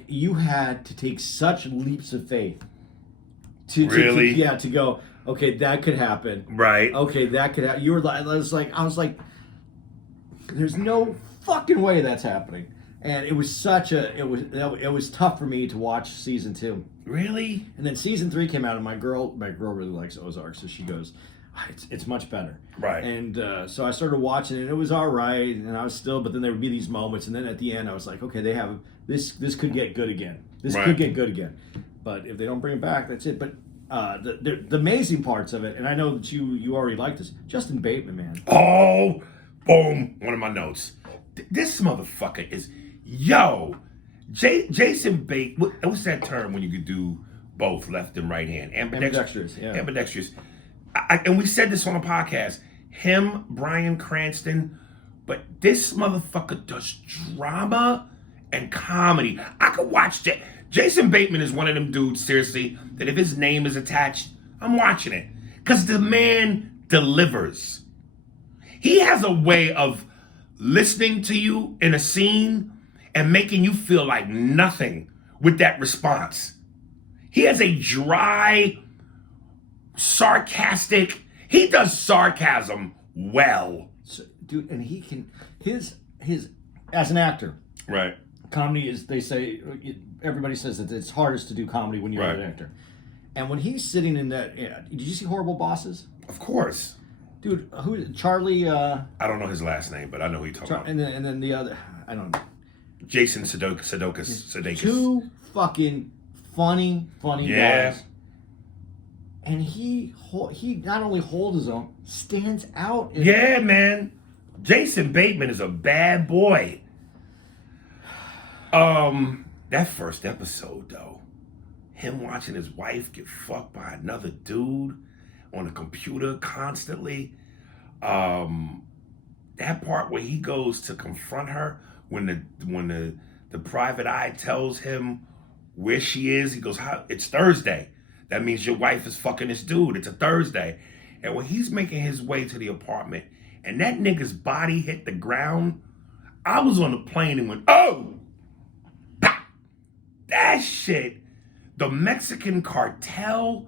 you had to take such leaps of faith. To go. Okay, that could happen. Right. Okay, that could happen. You were like, I was like, there's no fucking way that's happening. And it was it was tough for me to watch season 2. Really? And then season 3 came out, and my girl really likes Ozark, so she goes, it's much better. Right. And so I started watching it, and it was all right, and I was still, but then there would be these moments, and then at the end I was like, okay, they have this could get good again. This Right. could get good again. But if they don't bring it back, that's it. But the amazing parts of it, and I know that you already like this, Justin Bateman, man. Oh, boom. One of my notes. This motherfucker is, Jason Bate. What's that term when you could do both left and right hand? Ambidextrous, yeah. Ambidextrous. And we said this on a podcast. Him, Bryan Cranston, but this motherfucker does drama and comedy. I could watch that. Jason Bateman is one of them dudes, seriously, that if his name is attached, I'm watching it. Because the man delivers. He has a way of listening to you in a scene and making you feel like nothing with that response. He has a dry, sarcastic, he does sarcasm well. So, dude, and he can his as an actor. Right. Comedy is, they say, everybody says that it's hardest to do comedy when you're Right. an actor. And when he's sitting in that, did you see Horrible Bosses? Of course. Dude, who Charlie? I don't know his last name, but I know who you're talking about. And then the other, I don't know. Jason Sudeikis. Two fucking funny Yeah. guys. And he not only holds his own, stands out. Yeah, man. Jason Bateman is a bad boy. That first episode though, him watching his wife get fucked by another dude on a computer constantly. That part where he goes to confront her when the private eye tells him where she is, he goes, it's Thursday. That means your wife is fucking this dude. It's a Thursday. And when he's making his way to the apartment and that nigga's body hit the ground, I was on the plane and went, oh! Pah! That shit. The Mexican cartel,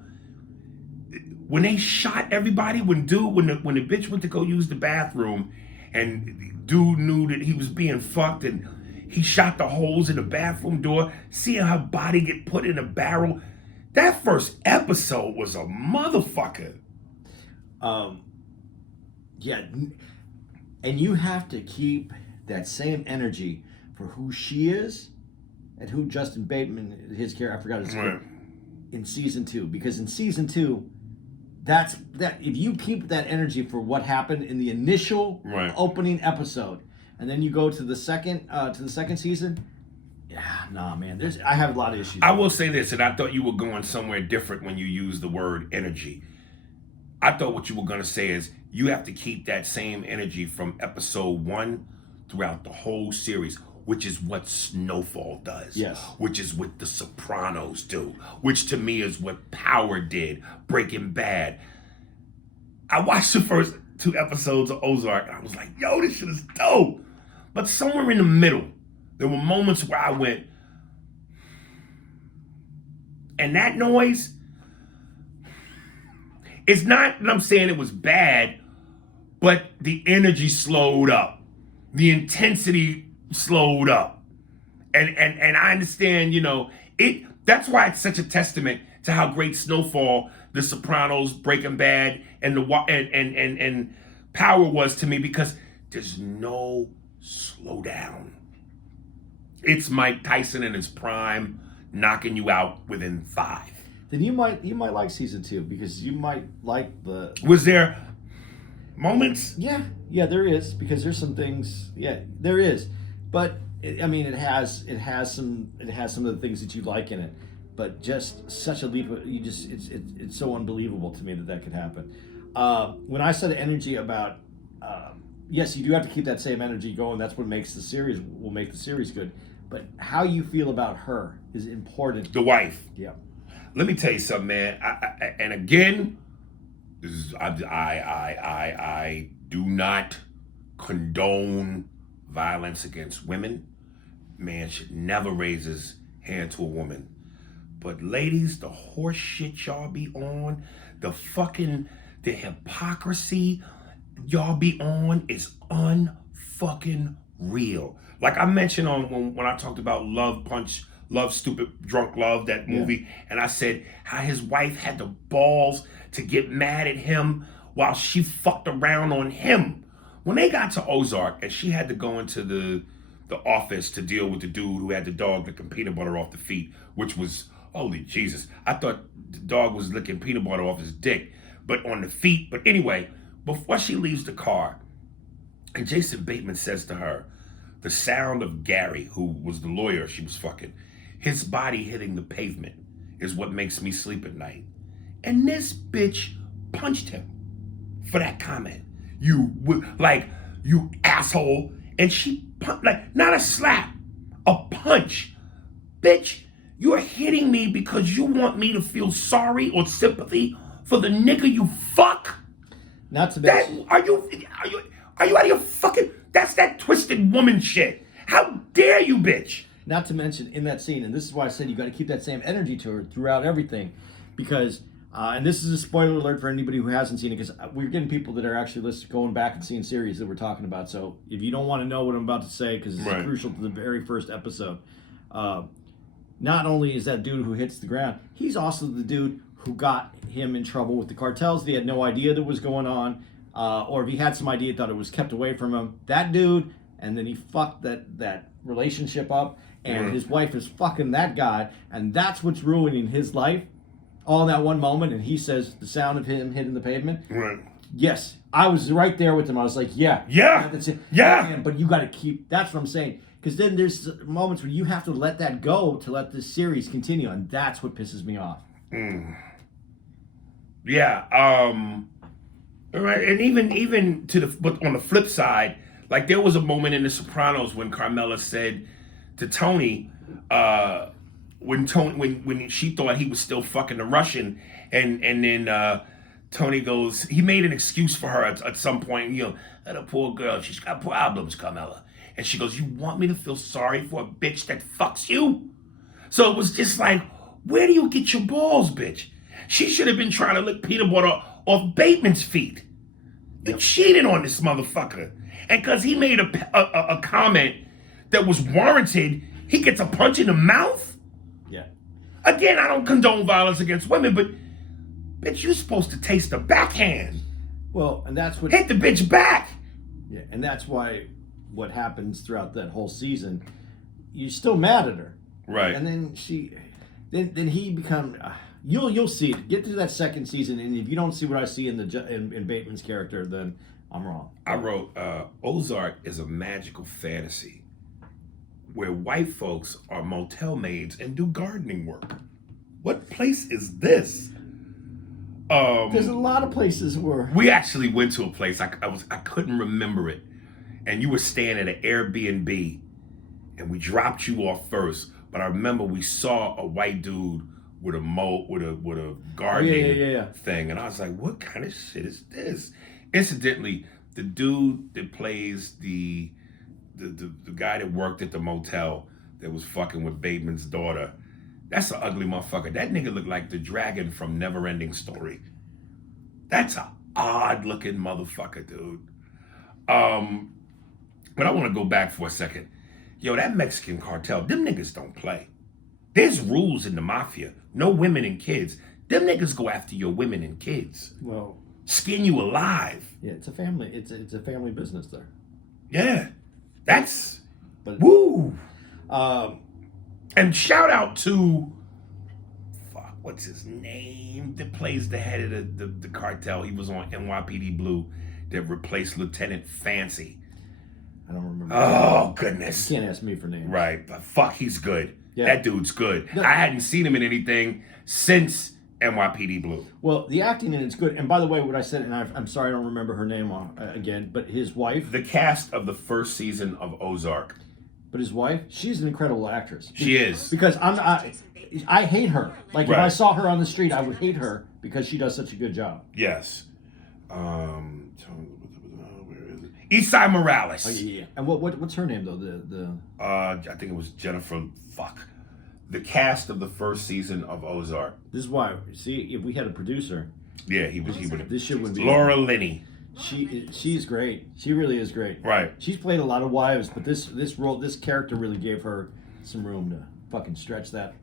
when they shot everybody, when the bitch went to go use the bathroom and dude knew that he was being fucked and he shot the holes in the bathroom door, seeing her body get put in a barrel. That first episode was a motherfucker. Yeah, and you have to keep that same energy for who she is and who Justin Bateman, his character, I forgot his name, in season 2. Because in season 2, that if you keep that energy for what happened in the initial opening episode, and then you go to the second season, nah, man. I have a lot of issues. I will say this, and I thought you were going somewhere different when you used the word energy. I thought what you were going to say is you have to keep that same energy from episode 1 throughout the whole series, which is what Snowfall does. Yes. Which is what The Sopranos do. Which to me is what Power did, Breaking Bad. I watched the first 2 episodes of Ozark and I was like, yo, this shit is dope. But somewhere in the middle, there were moments where I went, and that noise, it's not that I'm saying it was bad, but the energy slowed up. The intensity slowed up. And I understand, that's why it's such a testament to how great Snowfall, The Sopranos, Breaking Bad, and Power was to me, because there's no slowdown. It's Mike Tyson in his prime, knocking you out within 5. Then you might like season 2, because you might like the. Was there moments? Yeah, there is, because there's some things. Yeah, there is, but it has some of the things that you like in it, but just such a leap. It's so unbelievable to me that could happen. When I said energy about, yes, you do have to keep that same energy going. That's what makes will make the series good. But how you feel about her is important. The wife. Yeah. Let me tell you something, man. And again, I do not condone violence against women. Man should never raise his hand to a woman. But ladies, the horse shit y'all be on, the hypocrisy y'all be on is unfucking real. Like I mentioned when I talked about Love Punch, Love Stupid Drunk Love, that movie, and I said how his wife had the balls to get mad at him while she fucked around on him. When they got to Ozark and she had to go into the office to deal with the dude who had the dog licking peanut butter off the feet, which was, holy Jesus. I thought the dog was licking peanut butter off his dick, but on the feet. But anyway, before she leaves the car, and Jason Bateman says to her, the sound of Gary, who was the lawyer she was fucking, his body hitting the pavement is what makes me sleep at night. And this bitch punched him for that comment. You asshole. And she, like, not a slap, a punch. Bitch, you're hitting me because you want me to feel sorry or sympathy for the nigga you fuck? Not to That, mention, are you out of your fucking, that's that twisted woman shit. How dare you, bitch? not to mention in that scene, and this is why I said you got to keep that same energy to her throughout everything, because, and this is a spoiler alert for anybody who hasn't seen it, because we're getting people that are actually going back and seeing series that we're talking about. So if you don't want to know what I'm about to say, because it's Right. crucial to the very first episode, not only is that dude who hits the ground, he's also the dude who got him in trouble with the cartels. They had no idea that was going on, or if he had some idea, thought it was kept away from him. That dude, and then he fucked that relationship up, and his wife is fucking that guy, and that's what's ruining his life. All in that one moment, and he says the sound of him hitting the pavement. Right. Yes, I was right there with him. I was like, yeah, that's it. Yeah. Man, but you got to keep. That's what I'm saying. Because then there's moments where you have to let that go to let this series continue, and that's what pisses me off. Yeah. Right. And even but on the flip side, like there was a moment in The Sopranos when Carmela said to Tony, when she thought he was still fucking the Russian, and then Tony goes, he made an excuse for her at some point. You know, that poor girl, she's got problems, Carmela. And she goes, you want me to feel sorry for a bitch that fucks you? So it was just like, where do you get your balls, bitch? She should have been trying to lick peanut butter off Bateman's feet. You cheated on this motherfucker. And because he made a comment that was warranted, he gets a punch in the mouth? Yeah. Again, I don't condone violence against women, but bitch, you're supposed to taste the backhand. Well, and that's what. Hit the bitch back. Yeah, and that's why what happens throughout that whole season, you're still mad at her. Right. And then then he become. You'll see it. Get to that second season, and if you don't see what I see in in Bateman's character, then I'm wrong. I wrote, Ozark is a magical fantasy where white folks are motel maids and do gardening work. What place is this? There's a lot of places where We actually went to a place, I couldn't remember it, and you were staying at an Airbnb, and we dropped you off first. But I remember we saw a white dude with a gardening thing, and I was like, what kind of shit is this? Incidentally, the dude that plays the guy that worked at the motel that was fucking with Bateman's daughter, that's an ugly motherfucker. That nigga looked like the dragon from Neverending Story. That's an odd looking motherfucker, dude. But I want to go back for a second. Yo, that Mexican cartel, them niggas don't play. There's rules in the mafia. No women and kids. Them niggas go after your women and kids. well, Skin you alive. yeah, it's a family. It's a family business there. Yeah. That's But woo. um, And shout out to what's his name that plays the head of the cartel. He was on NYPD Blue that replaced Lieutenant Fancy. I don't remember. Oh goodness. You can't ask me for names. Right, but fuck, he's good. Yeah. That dude's good. No. I hadn't seen him in anything since NYPD Blue. Well, the acting in it's good. And by the way, what I said, and I'm sorry I don't remember her name again, but his wife. The cast of the first season of Ozark. But his wife, she's an incredible actress. She is. Because I hate her. Like if I saw her on the street, I would hate her because she does such a good job. Yes. Where is it? Eastside Morales. Oh yeah. And what's her name though? I think it was Jennifer. The cast of the first season of Ozark. This is why. See, if we had a producer, Yeah, he would. this shit would be. Laura Linney. She's great. She really is great. Right. She's played a lot of wives, but this character really gave her some room to fucking stretch that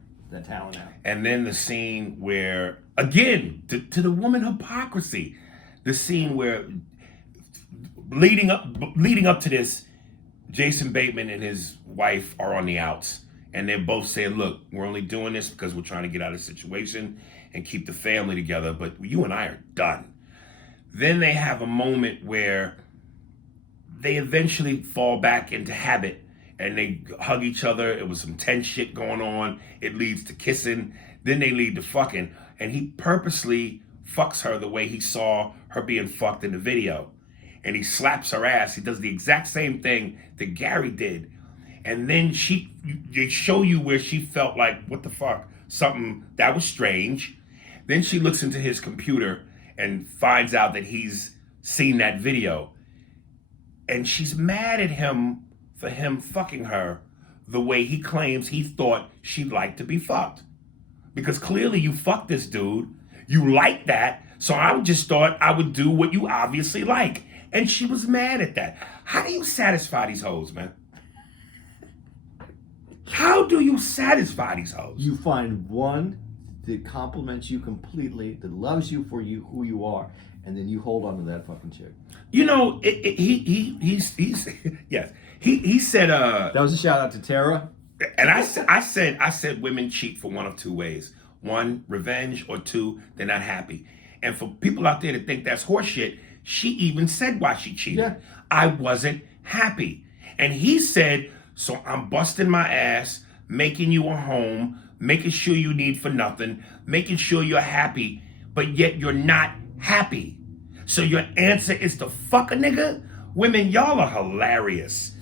talent out. And then the scene where, again, to the woman hypocrisy, the scene where leading up to this, Jason Bateman and his wife are on the outs, and they're both saying, "Look, we're only doing this because we're trying to get out of the situation and keep the family together, but you and I are done." Then they have a moment where they eventually fall back into habit and they hug each other. It was some tense shit going on. It leads to kissing. Then they lead to fucking, and he purposely fucks her the way he saw her being fucked in the video. And he slaps her ass. He does the exact same thing that Gary did. And then they show you where she felt like, what the fuck? Something that was strange. Then she looks into his computer and finds out that he's seen that video. And she's mad at him for him fucking her the way he claims he thought she'd like to be fucked. Because clearly you fucked this dude. You like that. So I just thought I would do what you obviously like. And she was mad at that. How do you satisfy these hoes, man? How do you satisfy these hoes? You find one that compliments you completely, that loves you for you who you are, and then you hold on to that fucking chick. You know, he's yes. He said that was a shout out to Tara. And I said women cheat for one of two ways. One, revenge, or two, they're not happy. And for people out there that think that's horseshit, she even said why she cheated. Yeah. I wasn't happy. And he said, so I'm busting my ass, making you a home, making sure you need for nothing, making sure you're happy, but yet you're not happy. So your answer is to fuck a nigga? Women, y'all are hilarious.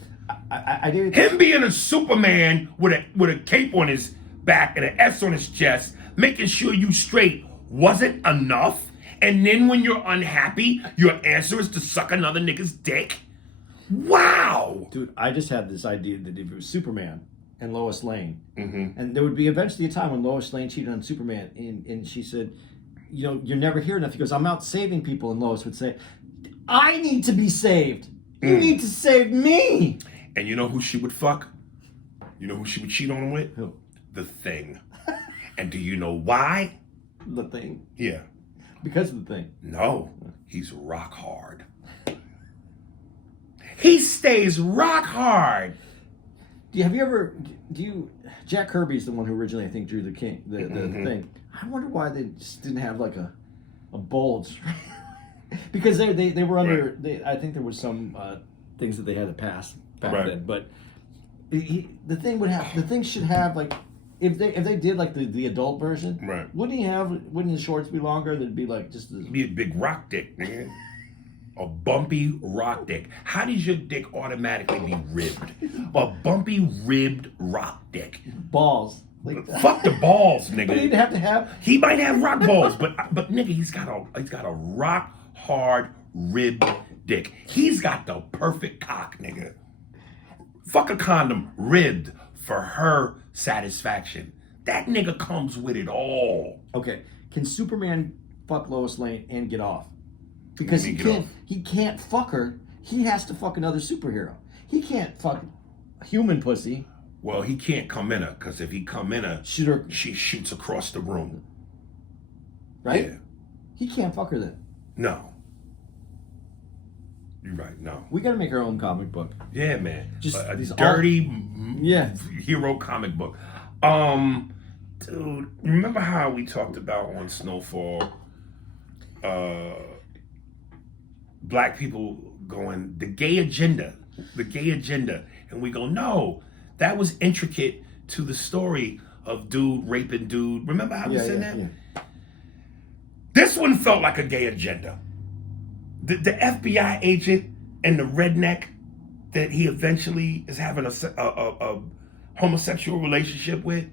I did. Him being a Superman with a cape on his back and an S on his chest, making sure you straight, wasn't enough? And then when you're unhappy, your answer is to suck another nigga's dick? Wow! Dude, I just had this idea that if it was Superman and Lois Lane, Mm-hmm. and there would be eventually a time when Lois Lane cheated on Superman, and she said, you know, you're never here enough. He goes, I'm out saving people. And Lois would say, I need to be saved. You need to save me. And you know who she would fuck? You know who she would cheat on him with? Who? The Thing. And do you know why? The Thing. Yeah. Because of the Thing. No, he's rock hard. He stays rock hard. Jack Kirby's the one who originally, I think, drew the Thing. I wonder why they just didn't have like a bulge. Because they were under, Right. I think there was some things that they had to pass back Right. then. But the Thing should have like, if they did like the adult version, Right. wouldn't his shorts be longer? That'd be like just this. Be a big rock dick, man. A bumpy rock dick. How does your dick automatically be ribbed? A bumpy ribbed rock dick. Balls. Like Fuck the balls, nigga. But he'd have to have. He might have rock balls, but nigga, he's got a rock hard ribbed dick. He's got the perfect cock, nigga. Fuck a condom, ribbed for her satisfaction. That nigga comes with it all. Okay, can Superman fuck Lois Lane and get off? Because What do you mean, get he can't fuck her. He has to fuck another superhero. He can't fuck human pussy. Well, he can't come in her, because if he come in her, Shoot her, she shoots across the room. right? Yeah. He can't fuck her then. No. You're right, no. We got to make our own comic book. Yeah, man. Just a these dirty Yeah. hero comic book. Dude, remember how we talked about on Snowfall, black people going, the gay agenda, and we go, no, that was intricate to the story of dude raping dude. Remember how we said that? Yeah. This one felt like a gay agenda. The FBI agent and the redneck that he eventually is having a homosexual relationship with.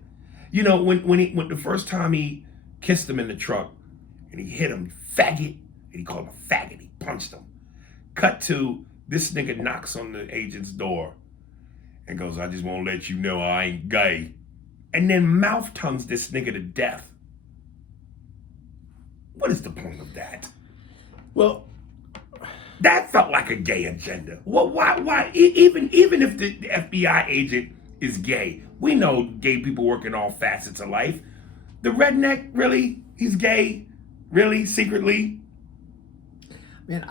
You know, when the first time he kissed him in the truck and he hit him, faggot, and he called him a faggot, he punched him. Cut to this nigga knocks on the agent's door and goes, I just want to let you know I ain't gay. And then mouth tongues this nigga to death. What is the point of that? Well, that felt like a gay agenda. Well, why? Even if the FBI agent is gay, we know gay people work in all facets of life. The redneck, really? He's gay? Really? Secretly? Man,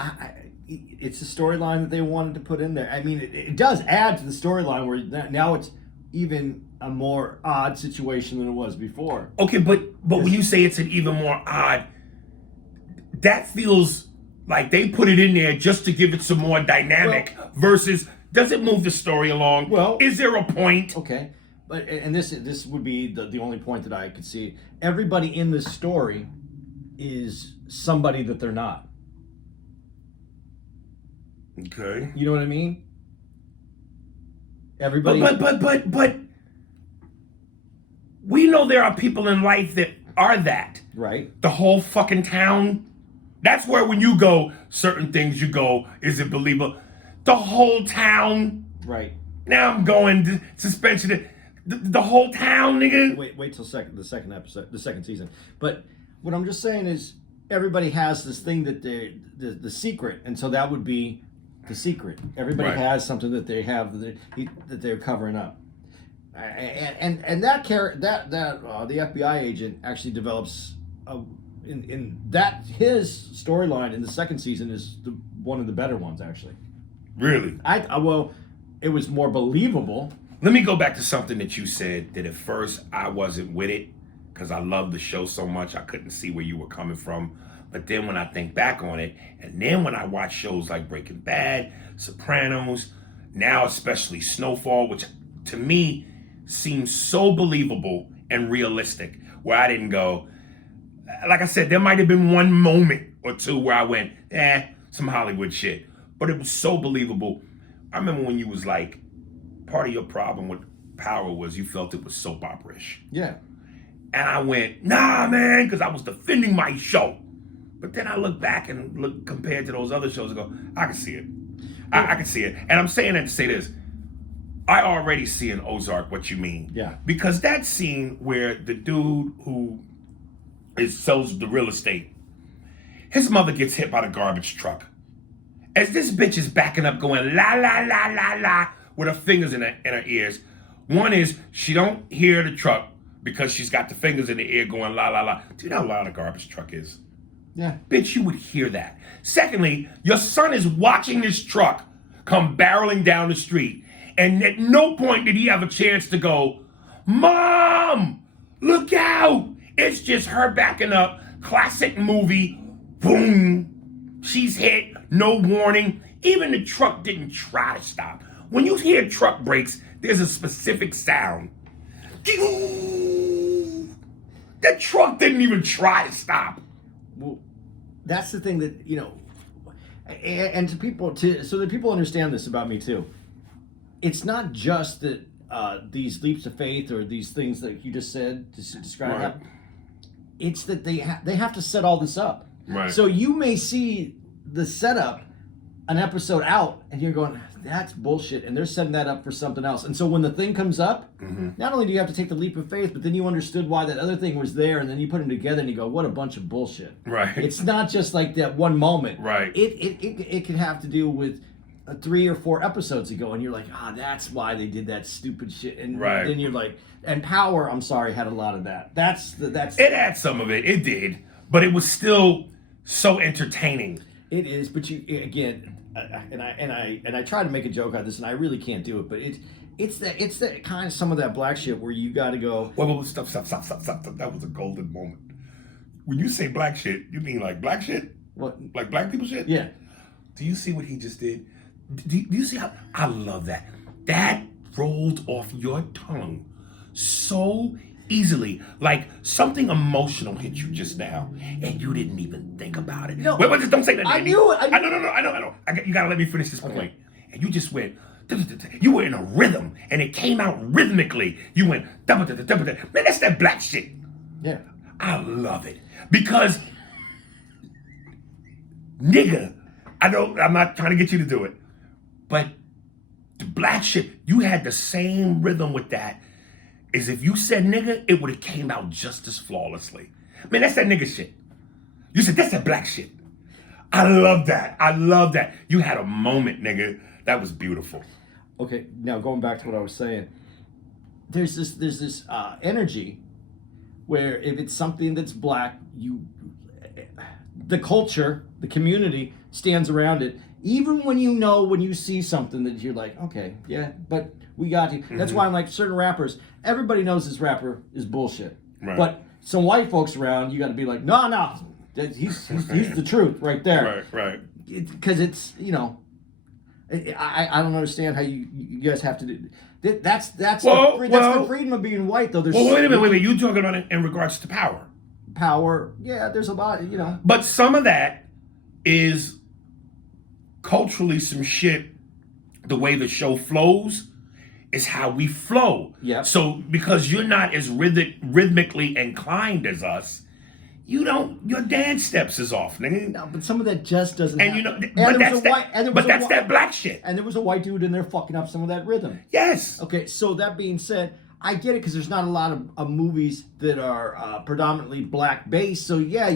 it's a storyline that they wanted to put in there. I mean, it does add to the storyline where now it's even a more odd situation than it was before. Okay, but when you say it's an even more odd, that feels like they put it in there just to give it some more dynamic versus does it move the story along? Well, is there a point? Okay, but and this would be the only point that I could see. Everybody in this story is somebody that they're not. Okay. You know what I mean? Everybody. But we know there are people in life that are that. Right. The whole fucking town. That's where when you go, certain things you go, is it believable? The whole town. Right. Now I'm going to suspension. The whole town, nigga. Wait till the second episode, the second season. But what I'm just saying is everybody has this thing that the secret, and so that would be the secret. Everybody has something that they have that they're covering up, and that the FBI agent actually develops in that his storyline in the second season is one of the better ones actually. Really? Well, it was more believable. Let me go back to something that you said that at first I wasn't with it because I loved the show so much I couldn't see where you were coming from. But then when I think back on it, and then when I watch shows like Breaking Bad, Sopranos, now especially Snowfall, which to me seems so believable and realistic, where I didn't go, like I said, there might have been one moment or two where I went, some Hollywood shit. But it was so believable. I remember when you was like, part of your problem with Power was you felt it was soap opera-ish. Yeah. And I went, nah, man, because I was defending my show. But then I look back and look compared to those other shows and go, I can see it. I can see it. And I'm saying that to say this. I already see in Ozark what you mean. Yeah. Because that scene where the dude who sells the real estate, his mother gets hit by the garbage truck. As this bitch is backing up going la, la, la, la, la, with her fingers in her ears. One is she don't hear the truck because she's got the fingers in the ear going la, la, la. Do you know how loud a garbage truck is? Yeah. Bitch, you would hear that. Secondly, your son is watching this truck come barreling down the street. And at no point did he have a chance to go, Mom, look out. It's just her backing up. Classic movie. Boom. She's hit. No warning. Even the truck didn't try to stop. When you hear truck brakes, there's a specific sound. That truck didn't even try to stop. Well, that's the thing that, and to people, so that people understand this about me too. It's not just that these leaps of faith or these things that you just said to describe that. It's that they have to set all this up. Right. So you may see the setup an episode out and you're going, that's bullshit, and they're setting that up for something else. And so when the thing comes up, not only do you have to take the leap of faith, but then you understood why that other thing was there, and then you put them together and you go, what a bunch of bullshit. Right. It's not just like that one moment. Right. It could have to do with 3 or 4 episodes ago, and you're like, that's why they did that stupid shit. And then you're like, and Power, I'm sorry, had a lot of that. It had some of it. It did, but it was still so entertaining. It is, but you again, and I try to make a joke out of this, and I really can't do it. But it's that kind of some of that black shit where you got to go. Well, stop. That was a golden moment. When you say black shit, you mean like black shit? What? Like black people shit? Yeah. Do you see what he just did? Do you see how I love that? That rolled off your tongue so easily, like something emotional hit you just now, and you didn't even think about it. No, wait, just don't say that. I knew it. I know. You gotta let me finish this point. And you just went. You were in a rhythm, and it came out rhythmically. You went. Man, that's that black shit. Yeah. I love it because, nigga, I'm not trying to get you to do it, but the black shit, you had the same rhythm with that. Is if you said nigga, it would have came out just as flawlessly. Man, that's that nigga shit. You said, that's that black shit. I love that. You had a moment, nigga. That was beautiful. Okay, now going back to what I was saying. There's this energy where if it's something that's black, the culture, the community stands around it. Even when you see something that you're like, okay, yeah, but we got you. That's why I'm like certain rappers. Everybody knows this rapper is bullshit. Right. But some white folks around, you got to be like, no, he's the truth right there. Right. Because it's I don't understand how you guys have to do. That's the freedom of being white though. There's wait a minute. You talking about it in regards to power? Power, yeah. There's a lot, But some of that is culturally some shit. The way the show flows is how we flow. Yeah. So because you're not as rhythmically inclined as us, your dance steps is off, nigga. No, but some of that just doesn't. And happen. that's that black shit. And there was a white dude in there fucking up some of that rhythm. Yes. Okay, so that being said, I get it because there's not a lot of movies that are predominantly black based. So yeah,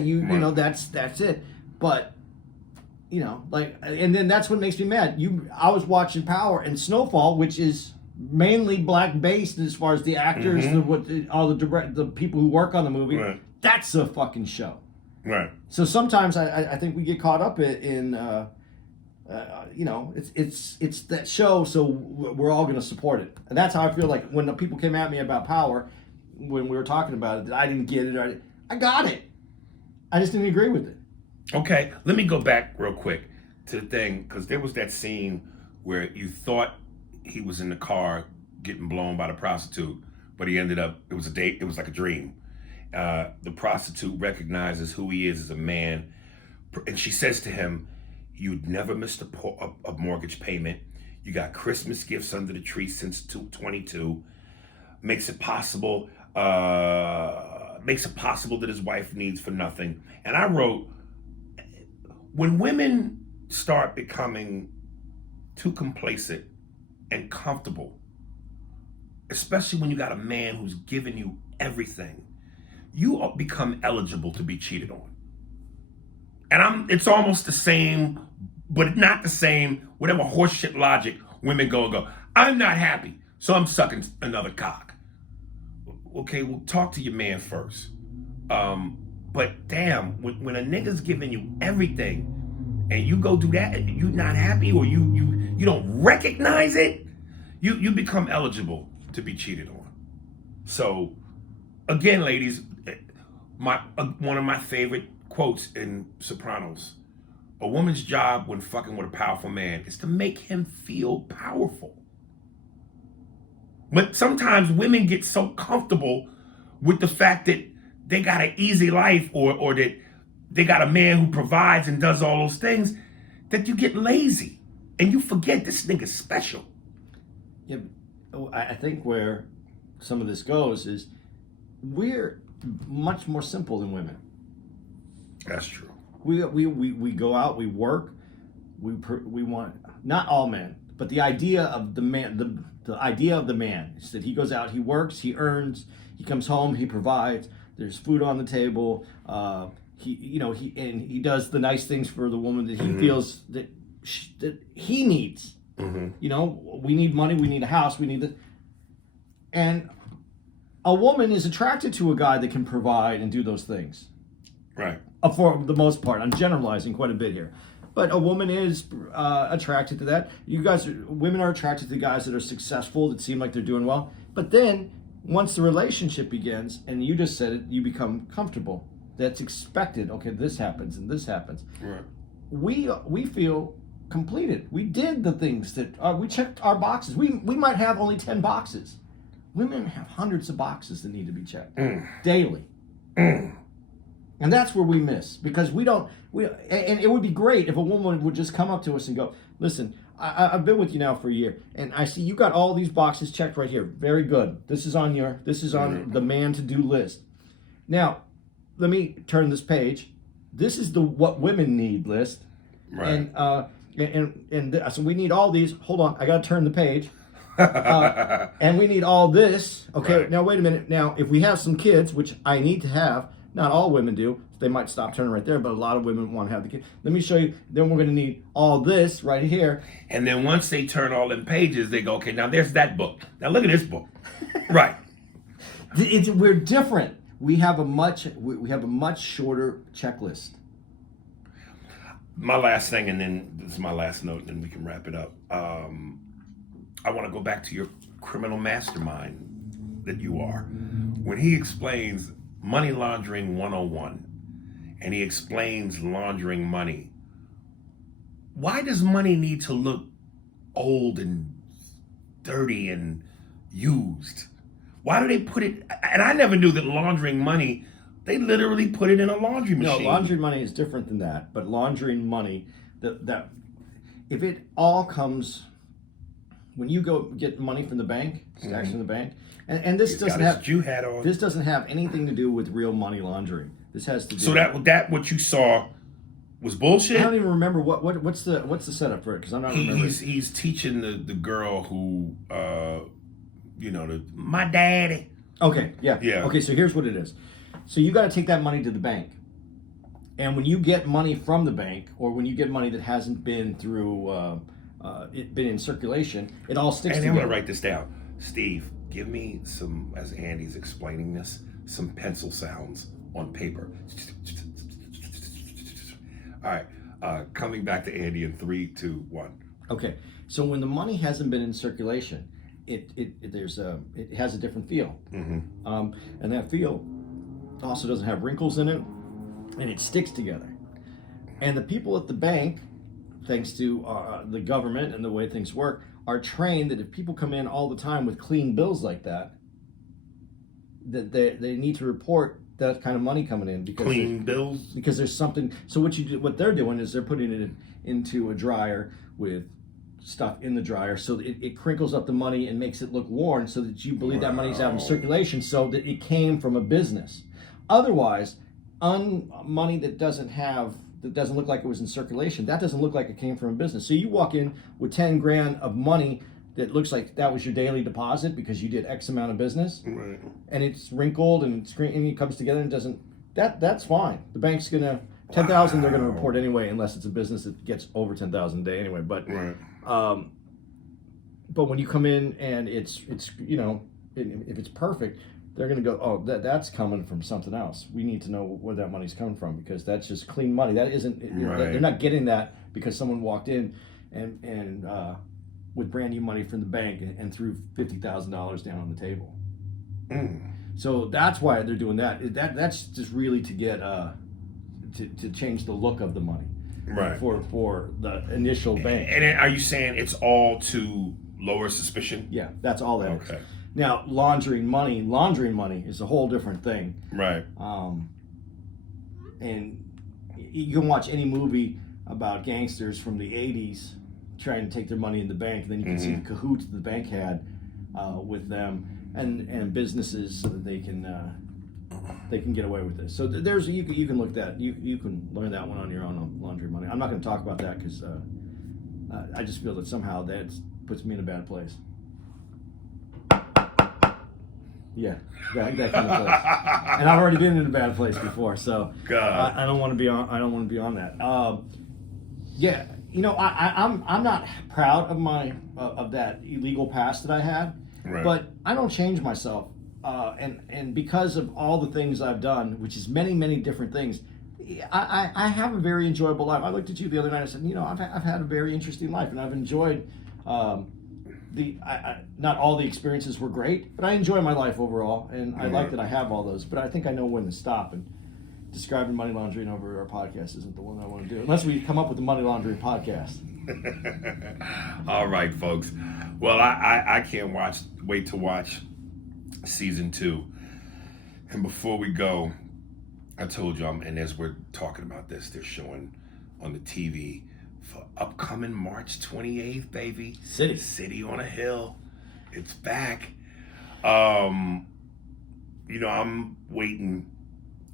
that's it. But and then that's what makes me mad. I was watching Power and Snowfall, which is mainly black based as far as the actors, all the people who work on the movie. Right. That's a fucking show. Right. So sometimes I think we get caught up in it's that show, so we're all going to support it. And that's how I feel like when the people came at me about Power, when we were talking about it, that I didn't get it. I got it. I just didn't agree with it. Okay, let me go back real quick to the thing, because there was that scene where you thought he was in the car getting blown by the prostitute, but he ended up, it was a date, it was like a dream. The prostitute recognizes who he is as a man, and she says to him, "You'd never missed a mortgage payment. You got Christmas gifts under the tree since 22. Makes it possible that his wife needs for nothing." And I wrote, when women start becoming too complacent and comfortable, especially when you got a man who's giving you everything, you become eligible to be cheated on. And it's almost the same, but not the same, whatever horseshit logic women go, "I'm not happy, so I'm sucking another cock." Okay, well, talk to your man first. But damn, when a nigga's giving you everything and you go do that and you're not happy, or you don't recognize it, you become eligible to be cheated on. So again, ladies, one of my favorite quotes in Sopranos: "A woman's job when fucking with a powerful man is to make him feel powerful." But sometimes women get so comfortable with the fact that they got an easy life, or that they got a man who provides and does all those things, that you get lazy and you forget this nigga's special. Yeah, I think where some of this goes is we're much more simple than women. That's true. We go out, we work, we want, not all men, but the idea of the man, the idea of the man is that he goes out, he works, he earns, he comes home, he provides. There's food on the table. He does the nice things for the woman that he feels that he needs. We need money, we need a house, we need this. And a woman is attracted to a guy that can provide and do those things. Right. For the most part. I'm generalizing quite a bit here. But a woman is attracted to that. Women are attracted to guys that are successful, that seem like they're doing well. But then, once the relationship begins, and you just said it, you become comfortable. That's expected. Okay, this happens and this happens. Right. We feel completed. We did the things that we checked our boxes. We might have only 10 boxes. Women have hundreds of boxes that need to be checked daily. And that's where we miss, because and it would be great if a woman would just come up to us and go, "Listen, I've been with you now for a year, and I see you got all these boxes checked right here. Very good. This is on the man to do list. Now, let me turn this page. This is the what women need list, right? So we need all these. Hold on, I got to turn the page, and we need all this. Okay, right. Now wait a minute. Now, if we have some kids, which I need to have, not all women do. They might stop turning right there, but a lot of women want to have the kid. Let me show you. Then we're going to need all this right here. And then once they turn all them pages, they go, "Okay, now there's that book. Now look at this book." Right. We're different. We have a much shorter checklist. My last thing, and then this is my last note, and then we can wrap it up. I want to go back to your criminal mastermind that you are. When he explains money laundering 101, and he explains laundering money, why does money need to look old and dirty and used? Why do they put it? And I never knew that laundering money, they literally put it in a laundry machine. No, laundering money is different than that. But laundering money, that if it all comes when you go get money from the bank, stacks from the bank, and this doesn't have Jew hat on. This doesn't have anything to do with real money laundering. This has to do. So that what you saw was bullshit. I don't even remember what's the setup for it, because I'm not remembering. He's teaching the girl who my daddy. Okay, yeah. Yeah. Okay, so here's what it is. So you got to take that money to the bank. And when you get money from the bank, or when you get money that hasn't been through, been in circulation, it all sticks And together. I'm going to write this down. Steve, give me some, as Andy's explaining this, some pencil sounds on paper. All right, coming back to Andy in 3, 2, 1. Okay, so when the money hasn't been in circulation, it has a different feel, and that feel also doesn't have wrinkles in it, and it sticks together. And the people at the bank, thanks to the government and the way things work, are trained that if people come in all the time with clean bills like that, that they need to report that kind of money coming in, because Clean bills? Because there's something. So what they're doing is they're putting it into a dryer with stuff in the dryer, so it crinkles up the money and makes it look worn, so that you believe that money's out in circulation, so that it came from a business. Otherwise, money that doesn't look like it was in circulation, that doesn't look like it came from a business. So you walk in with 10 grand of money that looks like that was your daily deposit because you did X amount of business, Right. and it's wrinkled and it comes together and doesn't. That's fine. The bank's gonna 10,000. They're gonna report anyway, unless it's a business that gets over 10,000 a day anyway. But Right. but when you come in and it's if it's perfect, they're going to go, oh, that's coming from something else. We need to know where that money's coming from, because that's just clean money. That isn't. Right. They're not getting that because someone walked in and with brand new money from the bank and threw $50,000 down on the table. So that's why they're doing that. That's just really to get to change the look of the money. Right. For the initial bank. And are you saying it's all to lower suspicion? Yeah, that's all that is. Okay. Now, laundering money is a whole different thing. Right. And you can watch any movie about gangsters from the 80s trying to take their money in the bank, and then you can see the cahoots the bank had with them and businesses, so that they can get away with this. So you can look that you can learn that one on your own on laundering money. I'm not going to talk about that because I just feel that somehow that puts me in a bad place. Yeah, that kind of place. And I've already been in a bad place before, so I don't want to be on. I don't want to be on that. Yeah, I'm not proud of my of that illegal past that I had, Right. but I don't change myself. And because of all the things I've done, which is many, many different things, I have a very enjoyable life. I looked at you the other night and said, I've had a very interesting life, and I've enjoyed. Not all the experiences were great, but I enjoy my life overall, and I like that I have all those. But I think I know when to stop. And describing money laundering over our podcast isn't the one I want to do, unless we come up with a money laundering podcast. All right, folks. Well, I can't wait to watch season 2. And before we go, I told you, and as we're talking about this, they're showing on the TV for upcoming March 28th, baby. City on a Hill. It's back. I'm waiting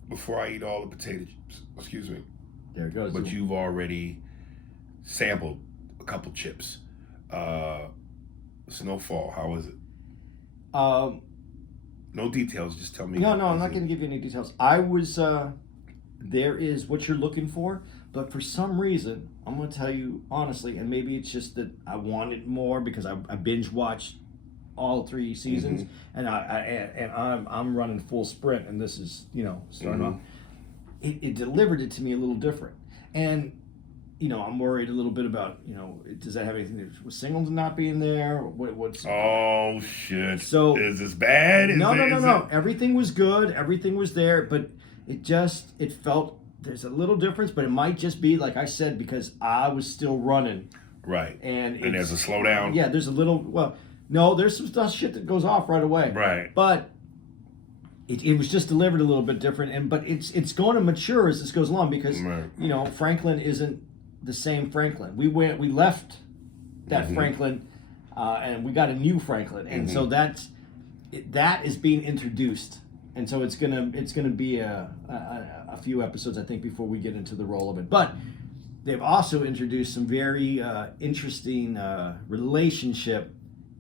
before I eat all the potato chips. Excuse me. There it goes. But you've already sampled a couple chips. Snowfall, how was it? No details, just tell me. No, I'm not going to give you any details. I was, there is what you're looking for, but for some reason, I'm going to tell you honestly, and maybe it's just that I wanted more because I binge watched all 3 seasons, and I'm running full sprint, and this is starting off. It delivered it to me a little different, and I'm worried a little bit about, does that have anything to do with Singleton not being there? What's Oh shit! So is this bad? No. Everything was good. Everything was there, but it felt there's a little difference, but it might just be like I said because I was still running. Right. And there's a slowdown. Yeah, there's a little. Well, no, there's some shit that goes off right away. Right. But it was just delivered a little bit different, but it's going to mature as this goes along because Franklin isn't the same Franklin. We left that Franklin, and we got a new Franklin, and so that is being introduced, and so it's gonna be a few episodes I think before we get into the role of it, but they've also introduced some very interesting relationship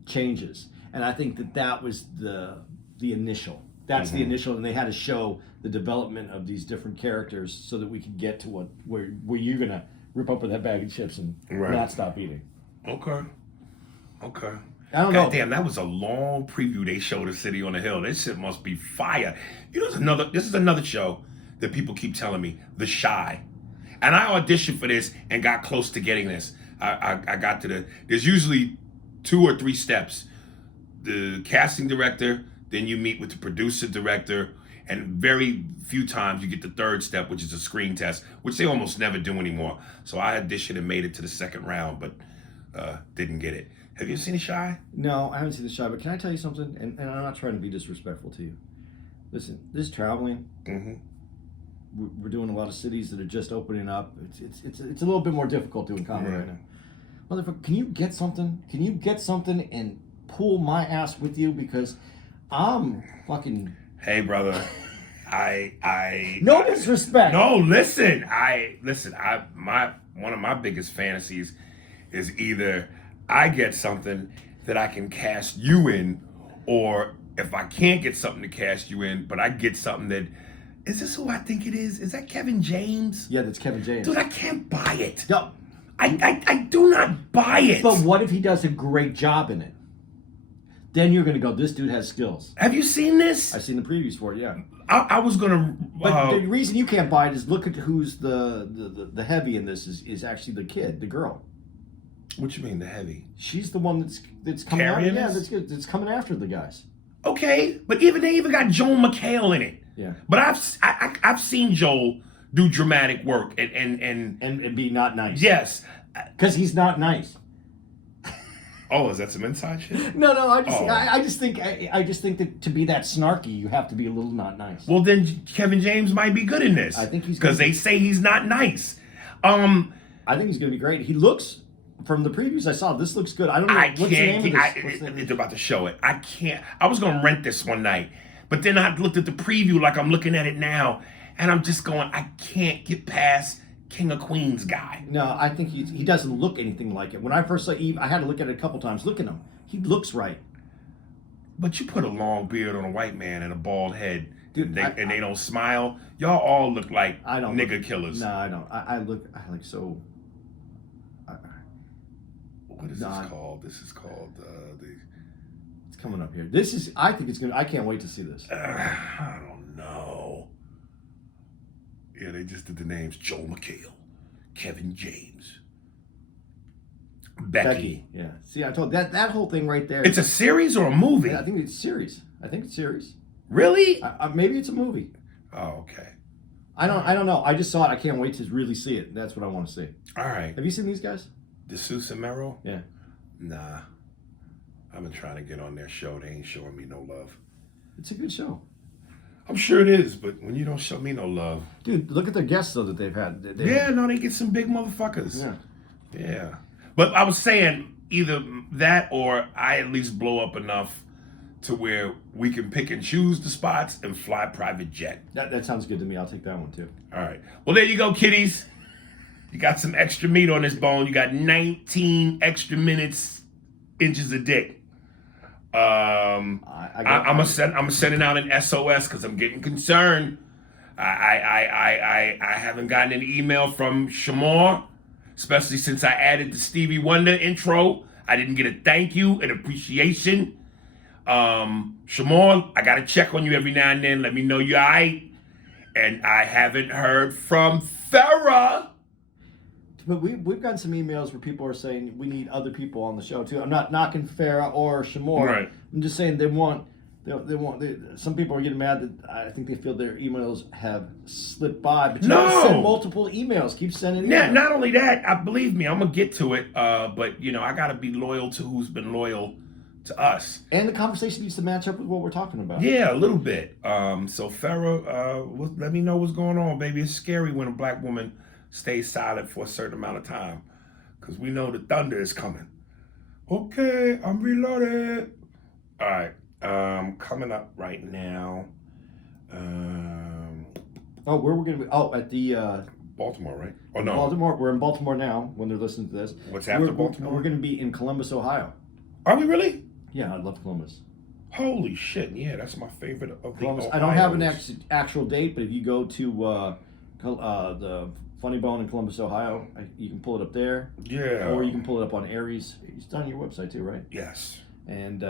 changes, and I think that was the initial. That's the initial, and they had to show the development of these different characters so that we could get to where you're gonna rip open that bag of chips and not stop eating. Okay. I don't know. Damn, that was a long preview they showed of City on the Hill. This shit must be fire. This is another show that people keep telling me, The Chi. And I auditioned for this and got close to getting this. I got to there's usually 2 or 3 steps. The casting director, then you meet with the producer director, and very few times you get the 3rd step, which is a screen test, which they almost never do anymore. So I auditioned and made it to the 2nd round, but didn't get it. Have you seen The Chi? No, I haven't seen The Chi, but can I tell you something? And I'm not trying to be disrespectful to you. Listen, this traveling, we're doing a lot of cities that are just opening up. It's a little bit more difficult doing comedy right now. Motherfucker, can you get something? Can you get something and pull my ass with you? Because I'm fucking... Hey, brother. No disrespect. No, listen. One of my biggest fantasies is either I get something that I can cast you in, or if I can't get something to cast you in, but I get something that... Is this who I think it is? Is that Kevin James? Yeah, that's Kevin James. Dude, I can't buy it. No. I do not buy it. But what if he does a great job in it? Then you're going to go, this dude has skills. Have you seen this? I've seen the previews for it, yeah. I was going to... But the reason you can't buy it is look at who's the heavy in this is actually the kid, the girl. What you mean, the heavy? She's the one that's coming after. Yeah, that's coming after the guys. Okay, but they even got Joel McHale in it. Yeah. But I've seen Joel do dramatic work and be not nice. Yes. Because he's not nice. Oh, is that some inside shit? No. I just think that to be that snarky, you have to be a little not nice. Well, then Kevin James might be good in this. I think he's because they say he's not nice. I think he's going to be great. He looks, from the previews I saw, this looks good. I don't know what's the name of this. It's about to show it. I can't. I was going to rent this one night, but then I looked at the preview like I'm looking at it now, and I'm just going, I can't get past King of Queens guy. No, I think he doesn't look anything like it. When I first saw Eve, I had to look at it a couple times. Look at him. He looks right. But you put a long beard on a white man and a bald head, dude, and they don't smile. Y'all all look like nigga killers. No, I don't. I look so... What is this called? This is called It's coming up here. I think it's gonna. I can't wait to see this. I don't know. Yeah, they just did the names: Joel McHale, Kevin James, Becky. Yeah. See, I told that whole thing right there. It's a series or a movie? Yeah, I think it's series. Really? Maybe it's a movie. Oh, okay. I don't know. I just saw it. I can't wait to really see it. That's what I want to see. All right. Have you seen these guys? DeSouza and Merrill? Yeah. Nah. I've been trying to get on their show. They ain't showing me no love. It's a good show. I'm sure it is, but when you don't show me no love. Dude, look at the guests, though, that they've had. They get some big motherfuckers. Yeah. But I was saying either that or I at least blow up enough to where we can pick and choose the spots and fly private jet. That sounds good to me. I'll take that one, too. All right. Well, there you go, kiddies. You got some extra meat on this bone. You got 19 extra inches of dick. I'm sending out an SOS because I'm getting concerned. I haven't gotten an email from Shamar, especially since I added the Stevie Wonder intro. I didn't get a thank you and appreciation. Shamar, I gotta check on you every now and then. Let me know you're alright. And I haven't heard from Farrah. But we've gotten some emails where people are saying we need other people on the show too. I'm not knocking Farah or Shamor. Right. I'm just saying they want. Some people are getting mad that I think they feel their emails have slipped by. But you gotta send multiple emails. Keep sending emails. Not only that, I believe me, I'm gonna get to it. But you know, I gotta be loyal to who's been loyal to us. And the conversation needs to match up with what we're talking about. Yeah, a little bit. So Farah, let me know what's going on, baby. It's scary when a black woman stays silent for a certain amount of time, because we know the thunder is coming. Okay, I'm reloaded. All right. Coming up right now. Oh, where we're gonna be? Oh, at the Baltimore, right? Oh no, Baltimore. We're in Baltimore now. When they're listening to this, what's after Baltimore? We're gonna be in Columbus, Ohio. Are we really? Yeah, I love Columbus. Holy shit! Yeah, that's my favorite of the Columbus. Ohio's. I don't have an actual date, but if you go to the Funny Bone in Columbus, Ohio, you can pull it up there. Yeah. Or you can pull it up on Aries. It's on your website too, right? Yes. And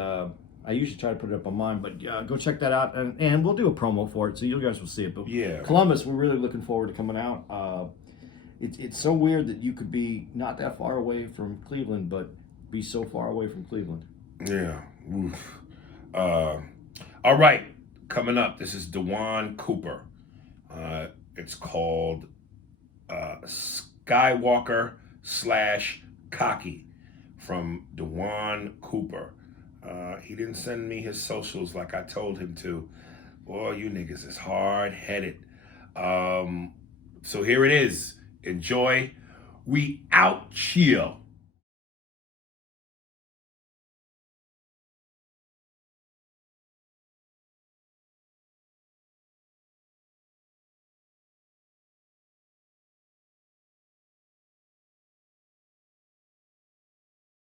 I usually try to put it up on mine, but go check that out, and we'll do a promo for it, so you guys will see it. But yeah, Columbus, we're really looking forward to coming out. It's so weird that you could be not that far away from Cleveland, but be so far away from Cleveland. Yeah. Oof. All right, coming up, this is Dewan Cooper. It's called Skywalker / Cocky from Dewan Cooper. He didn't send me his socials like I told him to. Boy, you niggas is hard-headed. So here it is. Enjoy. We out chill.